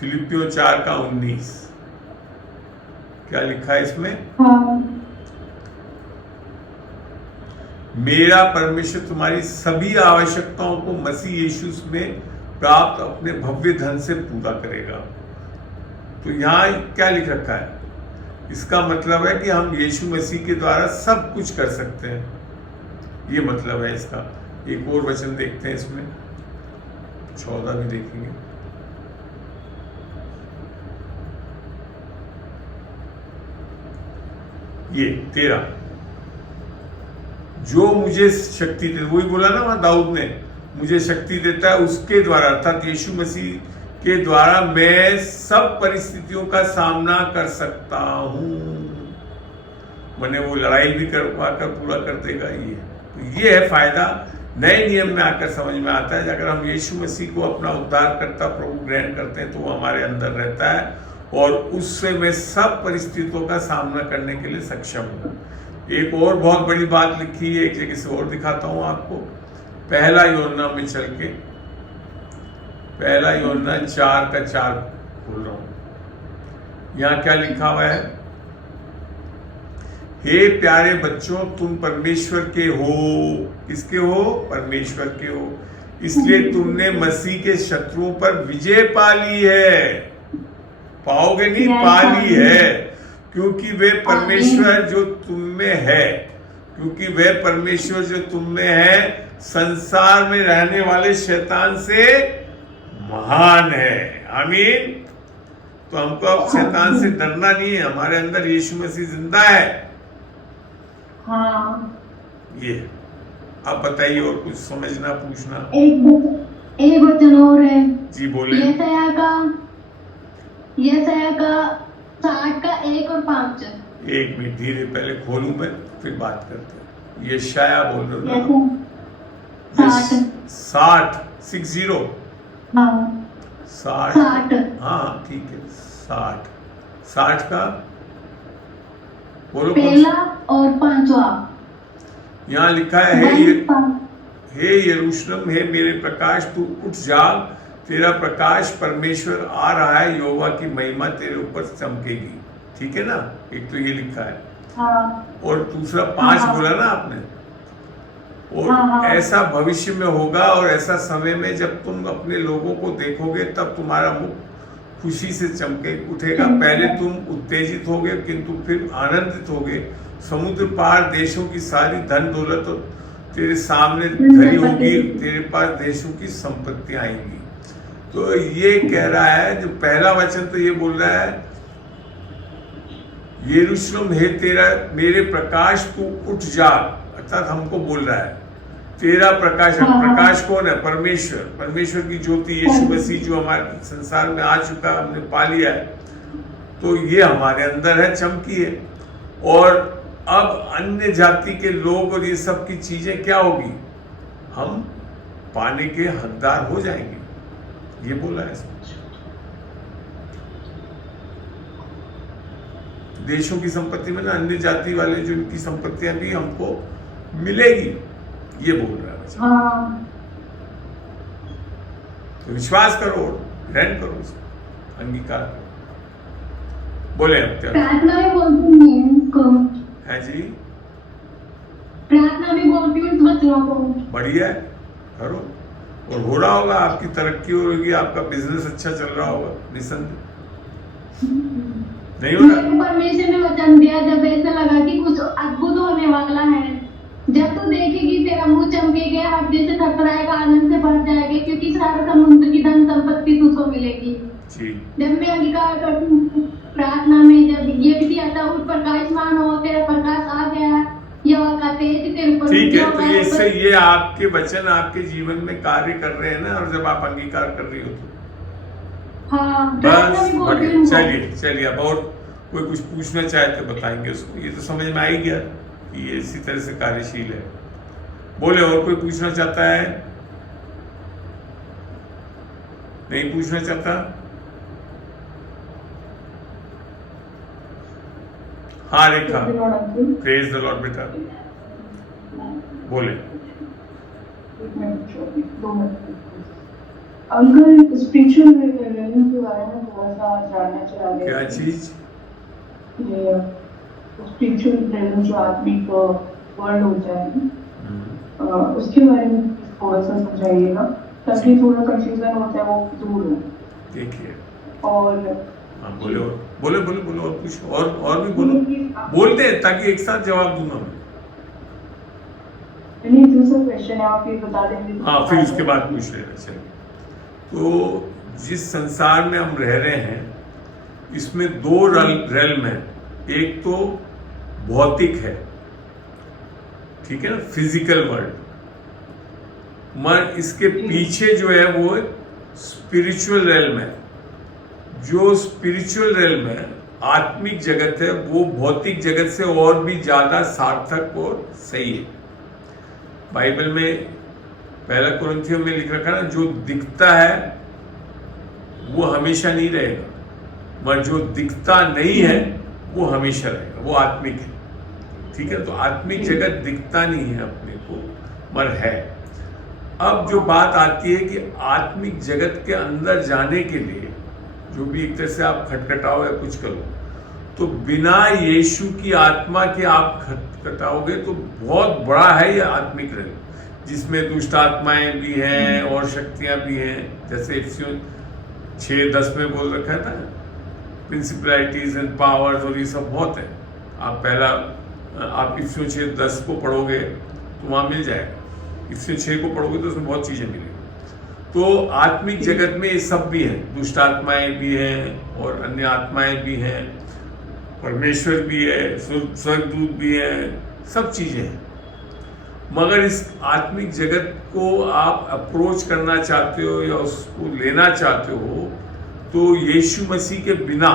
फिलिपियों 4 का 19। क्या लिखा है इसमें? मेरा परमेश्वर तुम्हारी सभी आवश्यकताओं को मसीह यीशु में प्राप्त अपने भव्य धन से पूरा करेगा। तो यहाँ क्या लिख रखा है? इसका मतलब है कि हम यीशु मसीह के द्वारा सब कुछ कर सकते हैं, ये मतलब है इसका। एक और वचन देखते हैं इसमें, 14 भी देखेंगे। ये 13, जो मुझे शक्ति दे, वही बोला ना वहां दाऊद ने, मुझे शक्ति देता है उसके द्वारा, अर्थात यीशु मसीह के द्वारा मैं सब परिस्थितियों का सामना कर सकता हूं। मैंने वो लड़ाई भी करवा कर पूरा कर देगा। ये है फायदा, नए नियम में आकर समझ में आता है। अगर हम यीशु मसीह को अपना उद्धारकर्ता प्रभु ग्रहण करते हैं तो वो हमारे अंदर रहता है और उससे मैं सब परिस्थितियों का सामना करने के लिए सक्षम हूँ। एक और बहुत बड़ी बात लिखी है, एक जगह से और दिखाता हूँ आपको। पहला यूहन्ना में चल के, पहला यूहन्ना 4 का 4 बोल रहा हूँ। यहाँ क्या लिखा हुआ है? हे प्यारे बच्चों, तुम परमेश्वर के हो। किसके हो? परमेश्वर के हो। इसलिए तुमने मसीह के शत्रुओं पर विजय पा ली है। पाओगे नहीं, पा ली है, क्योंकि वे परमेश्वर जो तुम में है, क्योंकि वे परमेश्वर जो तुम में है संसार में रहने वाले शैतान से महान है। आमीन। तो हमको अब शैतान से डरना नहीं है, हमारे अंदर यीशु मसीह जिंदा है। हाँ। ये आप बताइए और कुछ समझना पूछना। एक वचन और है जी, बोले। यशायाह का 60 का 1 और 5। एक मिनट, धीरे पहले खोलूं मैं, फिर बात करते हैं। यशायाह बोल रहे हो? 60 60। हाँ 60। हाँ ठीक है, 60 का बोलो। पहला और 5वां। यहाँ लिखा है, हे यरूशलेम, हे मेरे प्रकाश, तू उठ जाग, तेरा प्रकाश परमेश्वर आ रहा है, यहोवा की महिमा तेरे ऊपर चमकेगी। ठीक है ना? एक तो ये लिखा है। हाँ। और दूसरा 5 बोला ना आपने। और ऐसा भविष्य में होगा और ऐसा समय में जब तुम अपने लोगों को देखोगे तब तुम्हारा मुख खुशी से चमके उठेगा। पहले तुम उत्तेजित होगे किंतु फिर आनंदित होगे। समुद्र पार देशों की सारी धन दौलत तेरे सामने धरी होगी, तेरे पास देशों की संपत्ति आएंगी। तो ये कह रहा है, जो पहला वचन तो ये बोल रहा है, यरूशलेम हे तेरा मेरे प्रकाश, तू उठ जा, अर्थात हमको बोल रहा है तेरा प्रकाश। प्रकाश कौन है? परमेश्वर, परमेश्वर की ज्योति यीशु मसीह जो हमारे संसार में आ चुका, हमने पा लिया है। तो ये हमारे अंदर है, चमकी है। और अब अन्य जाति के लोग और ये सब की चीजें क्या होगी, हम पाने के हकदार हो जाएंगे, ये बोला है इसमें। देशों की संपत्ति में ना अन्य जाति वाले जो इनकी संपत्तियां भी हमको मिलेगी, ये बोल रहा है बच्चा। हाँ तो विश्वास करो, ग्रहण करो, इसको अंगीकार करो। बोले अब क्या प्रार्थना भी बोलती है उसको, है जी? प्रार्थना भी बोलती हूँ इस बच्चों को। बढ़िया है, करो। और हो रहा होगा, आपकी तरक्की होगी, आपका बिजनेस अच्छा चल रहा होगा, निसंदेह। नहीं हो रहा? परमेश्वर ने वचन दिया, जब ऐसा लगा कि कुछ अद्भुत होने वाला है, जब तू देखेगी तेरा मुंह चमकेगा, हृदय से थरथराएगा, आनंद से भर जाएगा, क्योंकि सारा समुद्र की धन संपत्ति तुझको मिलेगी। जी। जब मैं अंगीकार करती हूँ प्रार्थना में, जब ये भी दिया था, उस प्रकाशमान हो, तेरा प्रकाश आ गया, यहोवा का तेज तेरे ऊपर। ठीक है, तो ये इससे ये आपके वचन आपके जीवन में कार्य कर रहे हैं ना, और जब आप अंगीकार कर रही हो तो हाँ, बस बढ़िया। चलिए चलिए, अब और कोई कुछ पूछना चाहे तो बताएंगे उसको। ये तो समझ में आ ही गया कि ये इसी तरह से कार्यशील है। बोले, और कोई पूछना चाहता है? नहीं पूछना चाहता? हाँ रेखा, प्रेज द लॉर्ड बेटा, बोले। अंकल, स्पिरिचुअल रिलीजन के बारे में थोड़ा सा जानना चाह रहे थे। क्या चीज? ये स्पिरिचुअल रिलीजन जो आत्मिक वर्ल्ड होता है, उसके बारे में थोड़ा सा समझाइएगा, ताकि थोड़ा कंफ्यूजन होता है वो दूर हो। देखिए, और हाँ बोले, बोले बोले बोले, और कुछ और भी बोलो, बोलते हैं ताकि एक साथ जवाब दूंगा मैं। नहीं, दूसरा क्वेश्चन है, आप ये बता देंगे। हाँ, फिर उसके बाद पूछ लेना चाहिए। तो जिस संसार में हम रह रहे हैं, इसमें दो रेल्म है। एक तो भौतिक है, ठीक है ना, फिजिकल वर्ल्ड, मगर इसके पीछे जो है वो स्पिरिचुअल रेल्म है। जो स्पिरिचुअल रेल्म है, आत्मिक जगत है, वो भौतिक जगत से और भी ज्यादा सार्थक और सही है। बाइबल में पहला कुरिन्थियों में लिख रखा है ना, जो दिखता है वो हमेशा नहीं रहेगा, मगर जो दिखता नहीं है वो हमेशा रहेगा, वो आत्मिक है। ठीक है, तो आत्मिक जगत दिखता नहीं है अपने को, मगर है। अब जो बात आती है कि आत्मिक जगत के अंदर जाने के लिए जो भी एक तरह से आप खटखटाओ या कुछ करो, तो बिना यीशु की आत्मा के आप खटखटाओगे तो बहुत बड़ा है ये आत्मिक रेल, जिसमें दुष्ट आत्माएं भी हैं और शक्तियां भी हैं। जैसे इफिसियों 6:10 में बोल रखा है ना, प्रिंसिपलिटीज एंड पावर्स, और ये सब बहुत है। आप पहला आप इफिसियों 6:10 को पढ़ोगे तो वहाँ मिल जाएगा। इफिसियों 6 को पढ़ोगे तो उसमें बहुत चीज़ें मिलेंगी। तो आत्मिक जगत में ये सब भी है, दुष्ट आत्माएं भी हैं और अन्य आत्माएं भी हैं, परमेश्वर भी है, स्वर्गदूत भी हैं, सब चीज़ें हैं। मगर इस आत्मिक जगत को आप अप्रोच करना चाहते हो या उसको लेना चाहते हो, तो यीशु मसीह के बिना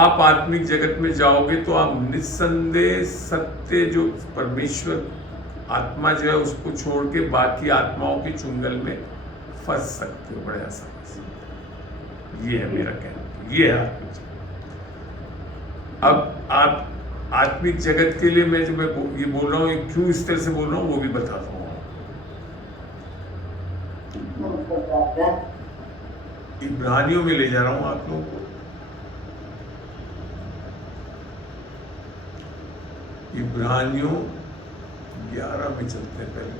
आप आत्मिक जगत में जाओगे तो आप निस्संदेह सत्य जो परमेश्वर आत्मा जो है उसको छोड़ के बाकी आत्माओं के चुंगल में फंस सकते हो बड़े आसानी से। ये है मेरा कहना, ये है आत्मिक जगत। अब आप आत्मिक जगत के लिए मैं जो मैं ये बोल रहा हूँ, क्यों इस तरह से बोल रहा हूँ वो भी बताता हूँ। इब्रानियों में ले जा रहा हूँ आप लोगों को। इब्रानियों 11 में चलते हैं पहले।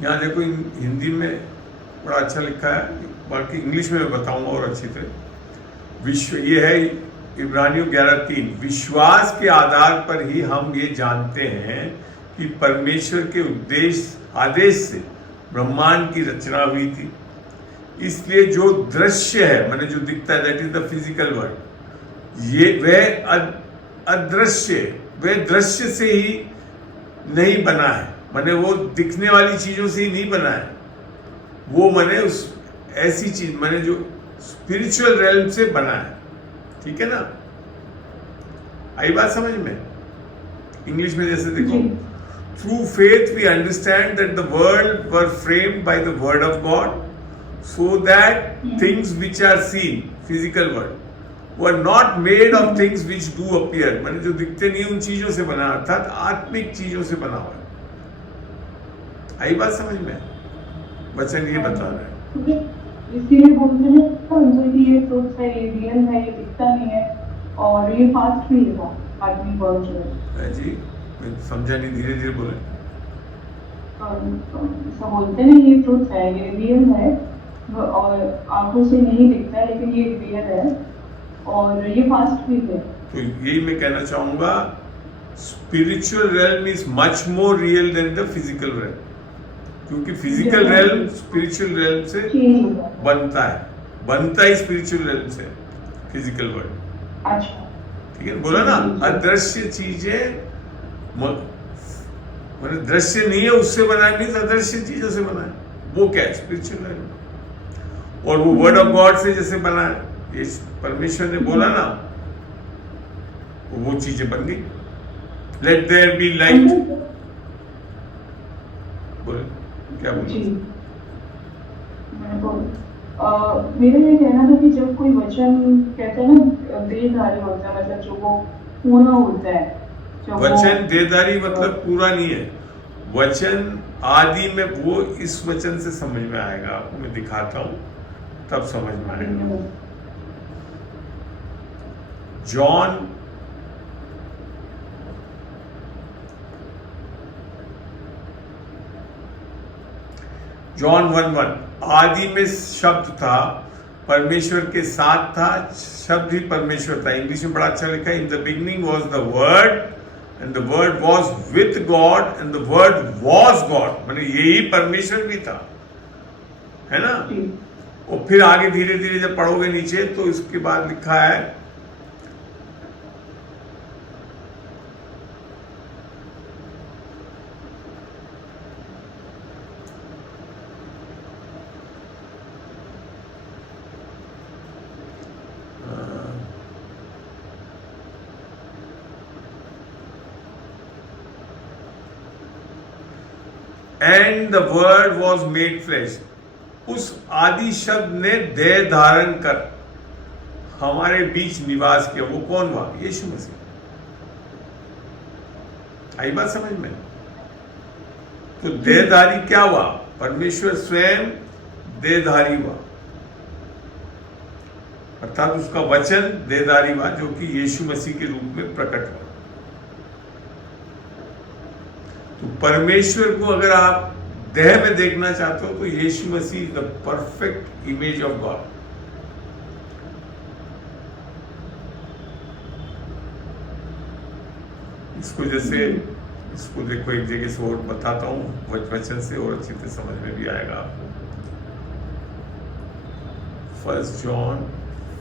यहाँ देखो हिंदी में बड़ा अच्छा लिखा है, बाकी इंग्लिश में मैं बताऊंगा और अच्छी तरह। ये है इब्रानियों 11:3, विश्वास के आधार पर ही हम ये जानते हैं कि परमेश्वर के आदेश से ब्रह्मांड की रचना हुई थी। इसलिए जो दृश्य है, माने जो दिखता है, that is the physical world, ये वह अदृश्य, वह दृश्य से ही नहीं बना है, माने वो दिखने वाली चीजों से ही नहीं बना है। वो माने उस ऐसी चीज, माने जो स्पिरिचुअल रेल्म से बना है। ठीक है ना? आई बात समझ में? इंग्लिश में जैसे देखो, through faith we understand that the world were framed by the word of God, so that things which are seen, physical world, were not made of things which do appear, माने जो दिखते नहीं उन चीजों से बना, अर्थात आत्मिक चीजों से बना हुआ है। आई बात समझ में? वचन ये बता रहे हैं। इसीलिए बोलते हैं तो कि ये ट्रुथ है, ये रियल है, ये दिखता नहीं है, और ये फास्ट भी है आदमी वर्ल्ड जो है जी। मैं समझा नहीं, धीरे धीरे बोले। सब बोलते हैं ये ट्रुथ है, ये रियल है, और आंखों से नहीं दिखता है, लेकिन ये रियल है और ये फास्ट भी है। तो यही मैं कहना चाहूंगा, spiritual realm is much more real than the physical realm, क्योंकि फिजिकल रेल्म स्पिरिचुअल रेल्म से बनता ही स्पिरिचुअल रेल्म से, फिजिकल वर्ल्ड। अच्छा, ठीक है, बोला ना, अदृश्य चीजें, मतलब दृश्य नहीं है उससे बना है, नहीं अदृश्य चीजों से बना है। वो क्या है? Spiritual realm. और वो वर्ड ऑफ गॉड से जैसे बना है, ये परमेश्वर ने बोला ना, वो चीजें बन गई। Let there be light. बोले क्या बोले? मेरा ये कहना था कि जब कोई वचन कहते हैं ना देहधारी होता है, मतलब जो वो पूरा होता है, वचन देहधारी मतलब पूरा नहीं है। वचन आदि में, वो इस वचन से समझ में आएगा, आपको मैं दिखाता हूं तब समझ में आएगा। जॉन जॉन 1:1, आदि में शब्द था, परमेश्वर के साथ था, शब्द ही परमेश्वर था। इंग्लिश में बड़ा अच्छा लिखा है, in the beginning was the word and the word was with God and the word was God, माने यही परमेश्वर भी था, है ना? और फिर आगे धीरे धीरे जब पढ़ोगे नीचे तो इसके बाद लिखा है, and the word was made flash. उस आदि शब्द ने देह धारण कर हमारे बीच निवास किया। वो कौन हुआ? यीशु मसीह। आई बात समझ में? तो देहधारी क्या हुआ? परमेश्वर स्वयं देहधारी हुआ, अर्थात उसका वचन देहधारी हुआ, जो कि यीशु मसीह के रूप में प्रकट हुआ। तो परमेश्वर को अगर आप देह में देखना चाहते हो तो Yeshu Masih the perfect image of God. इसको देखो, एक जगह से और बताता हूं वचन से, और अच्छी तरह समझ में भी आएगा आपको। 1 जॉन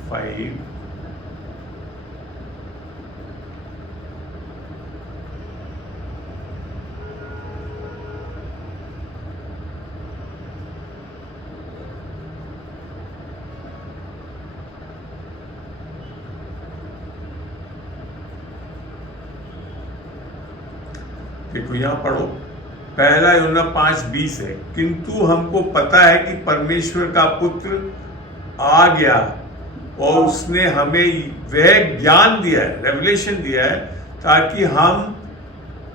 5 देखो, यहां पढ़ो, पहला यूहन्ना 5:20 है, किंतु हमको पता है कि परमेश्वर का पुत्र आ गया और उसने हमें वह ज्ञान दिया है, रेवलेशन दिया है, ताकि हम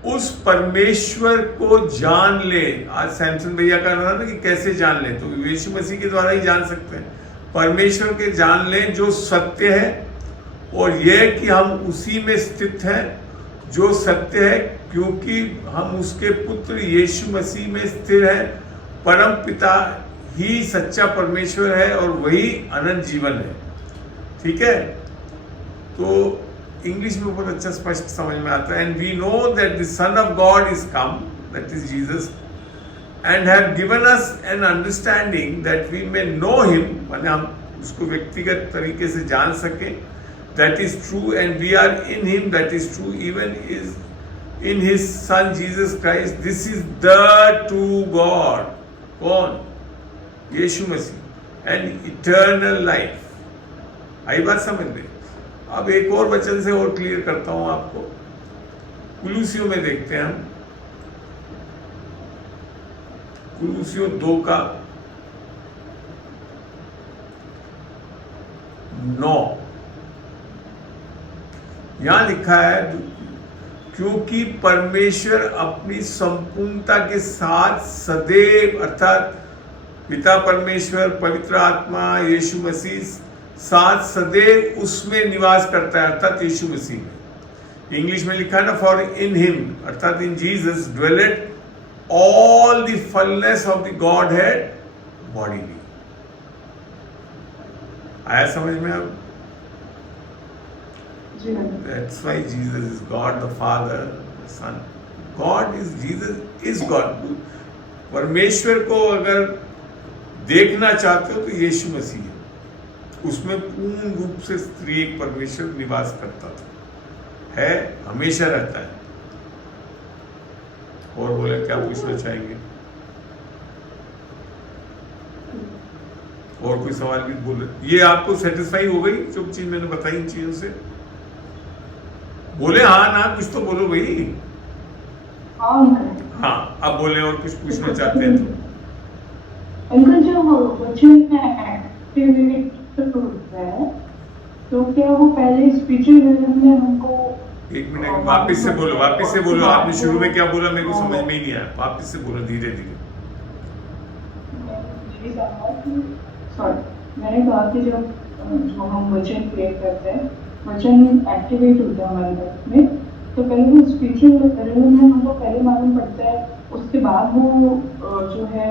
उस परमेश्वर को जान ले। आज सैमसन भैया का रहा था कि कैसे जान ले, तो यीशु मसीह के द्वारा ही जान सकते हैं। परमेश्वर के जान ले जो सत्य है, और यह कि हम उसी में स्थित हैं जो सत्य है, क्योंकि हम उसके पुत्र यीशु मसीह में स्थिर है। परम पिता ही सच्चा परमेश्वर है और वही अनंत जीवन है। ठीक है, तो इंग्लिश में बहुत अच्छा स्पष्ट समझ में आता है। And we know that the son of God is come, that is Jesus, and have given us an understanding that we may know him, माने हम उसको व्यक्तिगत तरीके से जान सके, that is true, and we are in him, that is true, even is in his son Jesus Christ, this is the true God. कौन? यीशु मसीह, एंड इटर्नल लाइफ। आई बात समझ में? अब एक और वचन से और क्लियर करता हूं आपको। कुलूसियों में देखते हैं हम, कुलूसियों 2 का 9, यहां लिखा है, क्योंकि परमेश्वर अपनी संपूर्णता के साथ सदैव, अर्थात पिता परमेश्वर, पवित्र आत्मा, यीशु मसीह साथ सदैव उसमें निवास करता है, अर्थात यीशु मसीह में। इंग्लिश में लिखा है ना, फॉर इन हिम, अर्थात in Jesus dwelleth all the fullness of the Godhead bodily. आया समझ में अब? That's why Jesus is God the Father, the Son. God is, Jesus is God. परमेश्वर को अगर देखना चाहते हो तो यीशु मसीह है, उसमें पूर्ण रूप से स्त्री एक परमेश्वर निवास करता था, है, हमेशा रहता है। और बोले क्या पूछना चाहेंगे? और कोई सवाल भी बोले? ये आपको सेटिस्फाई हो गई जो चीज मैंने बताई इन चीजों से? बोले हाँ ना, कुछ तो बोलो भाई। हाँ, अब बोले और कुछ पूछना चाहते हैं तो। अंकल, जो वचन है एक्टिवेट होता है, तो क्या वो पहले स्पिरिचुअल लेवल में हमको? एक मिनट, वापस से बोलो, वापस से बोलो। आपने शुरू में क्या बोला मेरे को समझ में ही नहीं आया, वापस से बोलो धीरे धीरे। सॉरी, मैंने कहा कि जब जो हम वचन क्रिएट करते हैं, वचन एक्टिवेट होता है हमारे लाइफ में, तो पहले वो स्पिरिचुअल लेवल में हमको पहले मालूम पड़ता है, उसके बाद वो जो है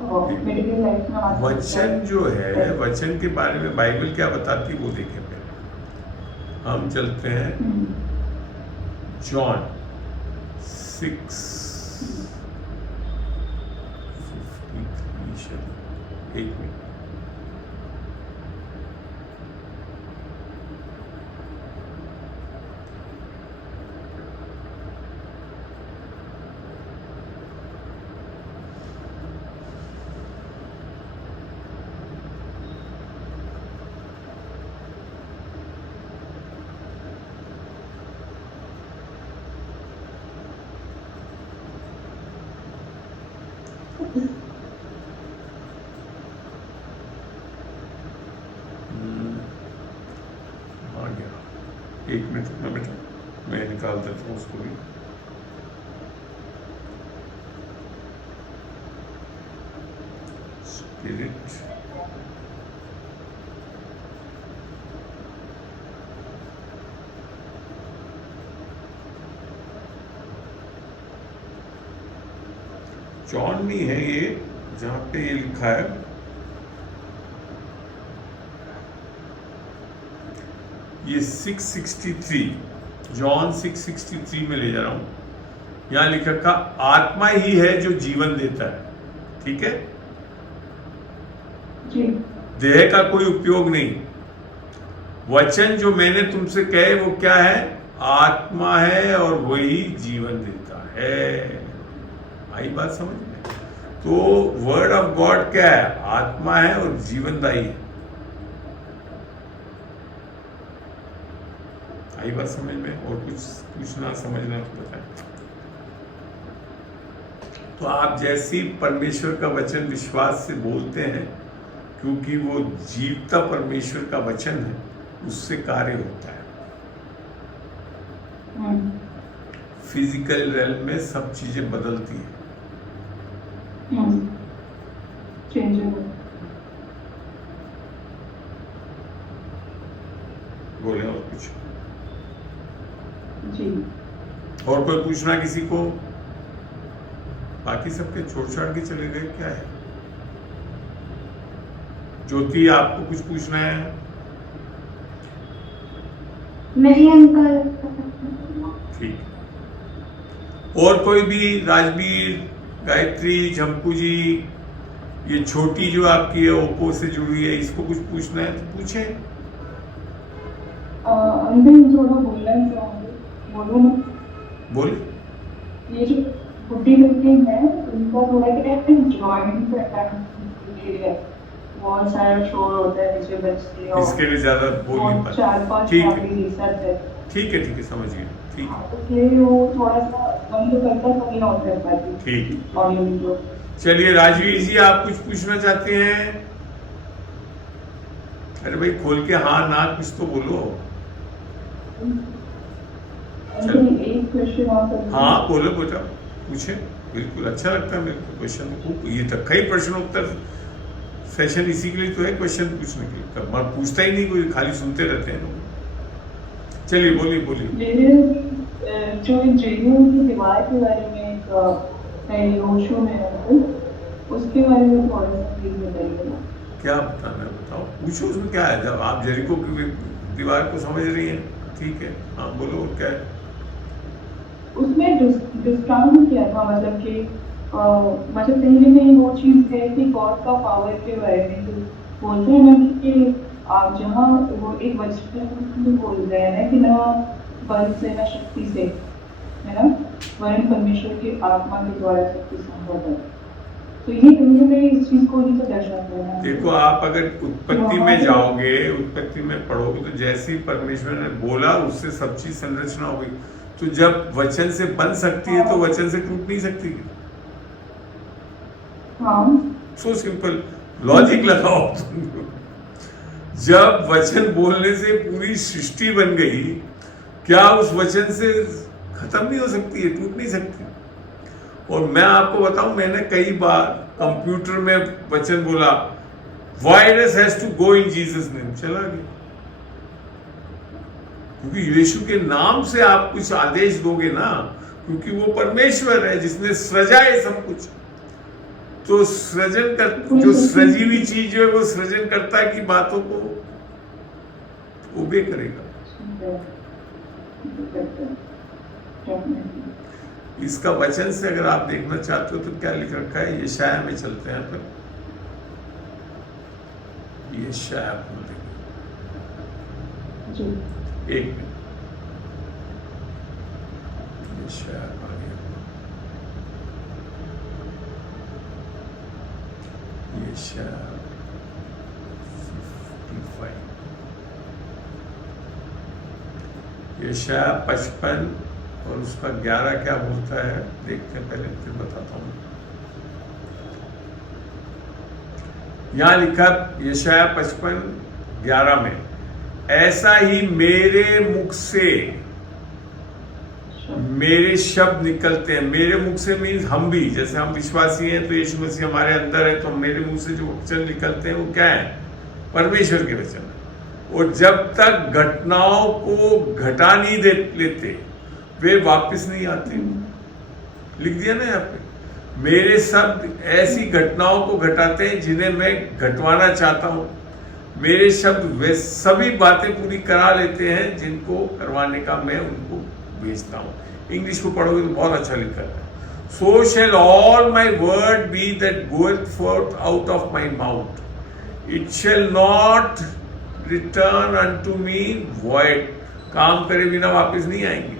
मेडिकल लाइफ में वचन जो है, वचन के बारे में बाइबल क्या बताती वो देखें पहले। हम चलते हैं जॉन 6:53। एक मिनट, एक मिनट रुकना बेटा, मैं निकाल देता हूँ उसको भी। स्पिरिट जॉन नहीं है ये, जहां पे ये लिखा है, ये 663, जॉन 663 में ले जा रहा हूं। यहां लिखा का आत्मा ही है जो जीवन देता है, ठीक है जी। देह का कोई उपयोग नहीं। वचन जो मैंने तुमसे कहे वो क्या है? आत्मा है और वही जीवन देता है। आई बात समझ में? तो वर्ड ऑफ गॉड क्या है? आत्मा है और जीवनदायी है। आई बात समझ में? और कुछ पूछना समझना तो बताएं। तो आप जैसी परमेश्वर का वचन विश्वास से बोलते हैं, क्योंकि वो जीवता परमेश्वर का वचन है, उससे कार्य होता है। फिजिकल रेल में सब चीजें बदलती हैं। बोले और कुछ? जी। और कोई पूछना किसी को? बाकी सबके छोड़ छाड़ के चले गए, क्या है? ज्योति, आपको कुछ पूछना है? नहीं अंकल। ठीक। और कोई भी, राजवीर, गायत्री, झमकू जी, ये छोटी जो आपकी है ओप्पो से जुड़ी है, इसको कुछ पूछना है तो पूछे। अंकल थोड़ा बोलना चाहूँगी, बोलूँ ना? बोले। ये जो बुढ़ी लड़की है उनका थोड़ा क्या है, जॉइंट है, बहुत सारा शोर होता है नीचे बजते हैं, इसके लिए ज्यादा बोल नहीं पाते। 4-5 ठीक है। फैमिली रिसर्च है, ठीक है, समझ गए। ठीक है, इसलिए वो थोड़ा सा बंद करता तो नहीं होता है पाती ठीक। Audio video. चलिए राजवीर जी, आप कुछ पूछना चाहते हैं? अरे भाई खोल के हाँ ना कुछ तो बोलो। अंकल एक क्वेश्चन और करना है। हाँ बोलो बेटा, पूछे। बिल्कुल अच्छा लगता है मेरे को क्वेश्चन को, ये तक ही प्रश्नोत्तर सेशन इसी के लिए तो है, क्वेश्चन पूछने के लिए। मैं पूछता ही नहीं, कोई खाली सुनते रहते हैं लोग। चलिए बोलिए। मेरे जो जेडीयू की दीवार के बारे में एक है ओशो में अंकल, उसके बारे में थोड़ा सा प्लीज बताइए ना। क्या बताना है बताओ, पूछो, उसमें क्या है। जब आप जेरिको की दीवार को समझ रही हैं, ठीक है, हाँ बोलो क्या है। उसमें डिस्काउंट किया था, मतलब कि मतलब पहले में वो चीज़ है कि गॉड का पावर के बारे में तो बोलते हैं ना कि आप जहाँ वो एक वचन बोल रहे हैं ना कि ना बल से ना शक्ति से, है ना, वरन परमेश्वर की आत्मा के द्वारा शक्ति संभव है। तो ये कहीं में इस चीज को ही तो दर्शाता है। देखो, आप अगर उत्पत्ति में जाओगे, उत्पत्ति में पढ़ोगे, तो जैसे ही परमेश्वर ने बोला उससे सब चीज संरचना हो गई। तो जब वचन से बन सकती है तो वचन से टूट नहीं सकती। सो सिंपल, लॉजिक लगाओ तुम। जब वचन बोलने से पूरी सृष्टि बन गई, क्या उस वचन से खत्म नहीं हो सकती है, टूट नहीं सकती। और मैं आपको बताऊं, मैंने कई बार कंप्यूटर में वचन बोला, virus has to go in Jesus name, चला गया। क्योंकि यीशु के नाम से आप कुछ आदेश दोगे ना, क्योंकि वो परमेश्वर है जिसने सृजा है सब कुछ। तो सृजन कर, जो सृजी हुई चीज है वो सृजन करता की बातों को ओबे करेगा। इसका वचन से अगर आप देखना चाहते हो तो क्या लिख रखा है, यशाया में चलते हैं। फिर यशाया को देखिए, एक मिनट, यशाया आ गया, यशाया 55, यशाया 55 और उसका 11 क्या बोलता है देखते हैं, पहले फिर बताता हूं। यहां लिखा यशाया 55:11 में, ऐसा ही मेरे मुख से मेरे शब्द निकलते हैं। मेरे मुख से मीन्स हम भी, जैसे हम विश्वासी हैं तो यीशु मसीह हमारे अंदर है, तो मेरे मुख से जो वचन निकलते हैं वो क्या है, परमेश्वर के वचन है। और जब तक घटनाओं को घटा नहीं दे लेते वे वापस नहीं आते। लिख दिया ना यहाँ पे, मेरे शब्द ऐसी घटनाओं को घटाते हैं जिन्हें मैं घटवाना चाहता हूं। मेरे शब्द वे सभी बातें पूरी करा लेते हैं जिनको करवाने का मैं उनको भेजता हूं। इंग्लिश को पढ़ोगे तो बहुत अच्छा लिखा है, so shall all my word be that goeth forth out of my mouth, it shall not return unto me void, काम करे बिना वापस नहीं आएंगे,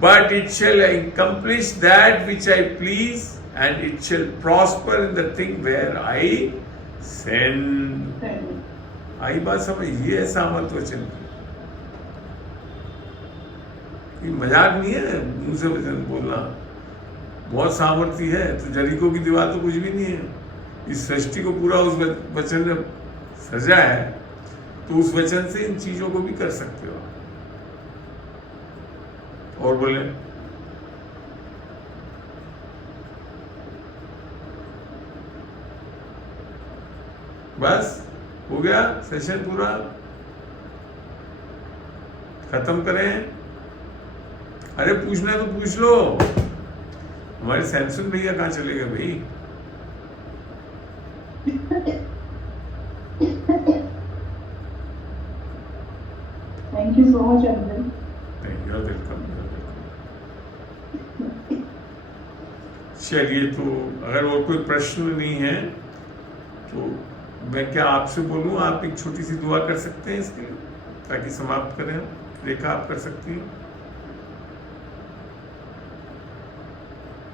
but it shall accomplish that which I please, and it shall prosper in the thing where I send. आई बात समझ, ये है सामर्थ वचन की। ये मजाक नहीं है मुंह से वचन बोलना, बहुत सामर्थ्य है। तो जरीको की दीवार तो कुछ भी नहीं है, इस सृष्टि को पूरा उस वचन ने सजा है, तो उस वचन से इन चीजों को भी कर सकते हो। और बोले, बस हो गया सेशन पूरा, खत्म करें। अरे पूछना है तो पूछ लो। हमारे सैमसंग भैया कहाँ चले गए भाई? Thank you so much. चलिए, तो अगर और कोई प्रश्न नहीं है तो मैं क्या आपसे बोलूं, आप एक छोटी सी दुआ कर सकते हैं इसके लिए ताकि समाप्त करें। रेखा, आप कर सकती हैं।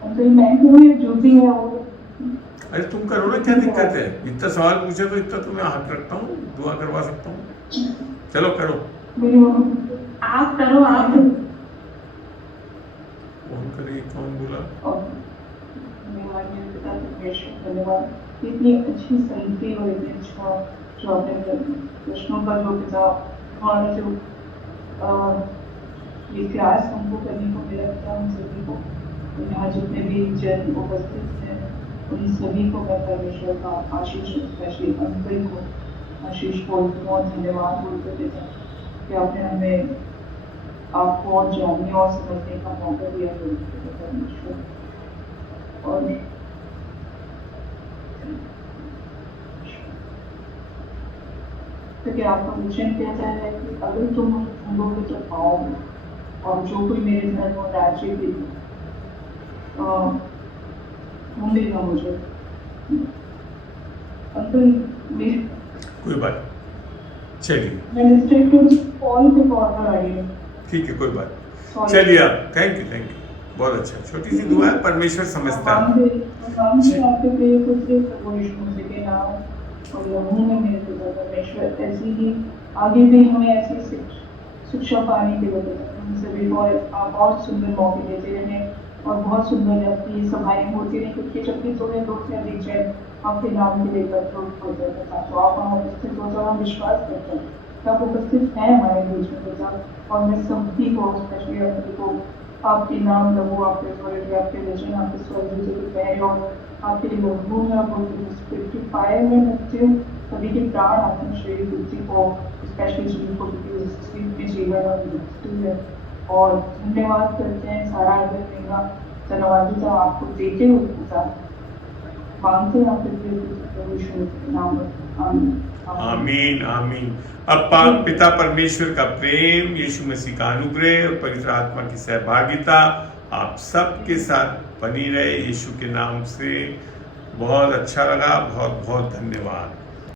अंकल मैं हूँ या जो भी है वो। अरे तुम करो ना, क्या दिक्कत है? इतना सवाल पूछे तो इतना तो मैं हाथ रखता हूँ, दुआ करवा सकता हूँ। चलो करो। मेरी मम्मी आप करो, आप कौन करे? कौन बोला? और मेरे पिता परमेश्वर धन्यवाद, इतनी अच्छी संगति और इतनी अच्छा जो आपने प्रश्नों का जो पिता और जो ये क्लास हमको करने को मिला था, उन सभी को, यहाँ जितने भी जन उपस्थित हैं उन सभी को मैं परमेश्वर का आशीष, स्पेशली अंकल को आशीष बोलती हूँ और धन्यवाद बोलते देता कि आपने हमें आपको और जानने और समझने का मौका दिया परमेश्वर। और क्योंकि आपका मिशन कहता है कि अगर तुम लोगों को जब आओगे और जो कोई मेरे धर्म और राज्य के ढूंढेगा मुझे, अंकल कोई बात। चलिए मैं डिस्ट्रिक्ट कॉल पे कॉल कर आई हूँ। ठीक है, कोई बात। चलिए आप, थैंक यू, बहुत अच्छा। छोटी सी दुआ है, परमेश्वर समझता है। आपके प्रिय पुत्र प्रभु यीशु मसीह के नाम और लहू में मेरे पिता परमेश्वर ऐसी ही आगे भी हमें ऐसी शिक्षा पाने के लिए हम सभी को आप बहुत सुंदर मौके देते रहें और बहुत सुंदर आपकी ये सभाएं होती रही, क्योंकि जब भी थोड़े लोग से अधिक जन आपके नाम के लिए एकत्रित होते हैं तो आप वहाँ उपस्थित हो तो हम विश्वास करते हैं कि आप उपस्थित हैं हमारे बीच में पिता। और मैं सभी को, स्पेशली अपने को आपके नाम लहू, आपके अथॉरिटी, आपके वचन, आपके स्वर्गदूतों के पैर और आपके लहू में आप उनके फायर में रखते हो सभी के प्राण आत्मा शरीर बुद्धि को, स्पेशली जिनको के जीवन और मृत्यु है। और धन्यवाद करते हैं सारा अगर मेरा धन्यवाद आपको देते हुए पिता मांगते हैं आपके नाम में। आमीन आमीन। अब पिता परमेश्वर का प्रेम, यीशु मसीह का अनुग्रह और पवित्र आत्मा की सहभागिता आप सबके साथ बनी रहे। यीशु के नाम से बहुत अच्छा लगा। बहुत बहुत धन्यवाद।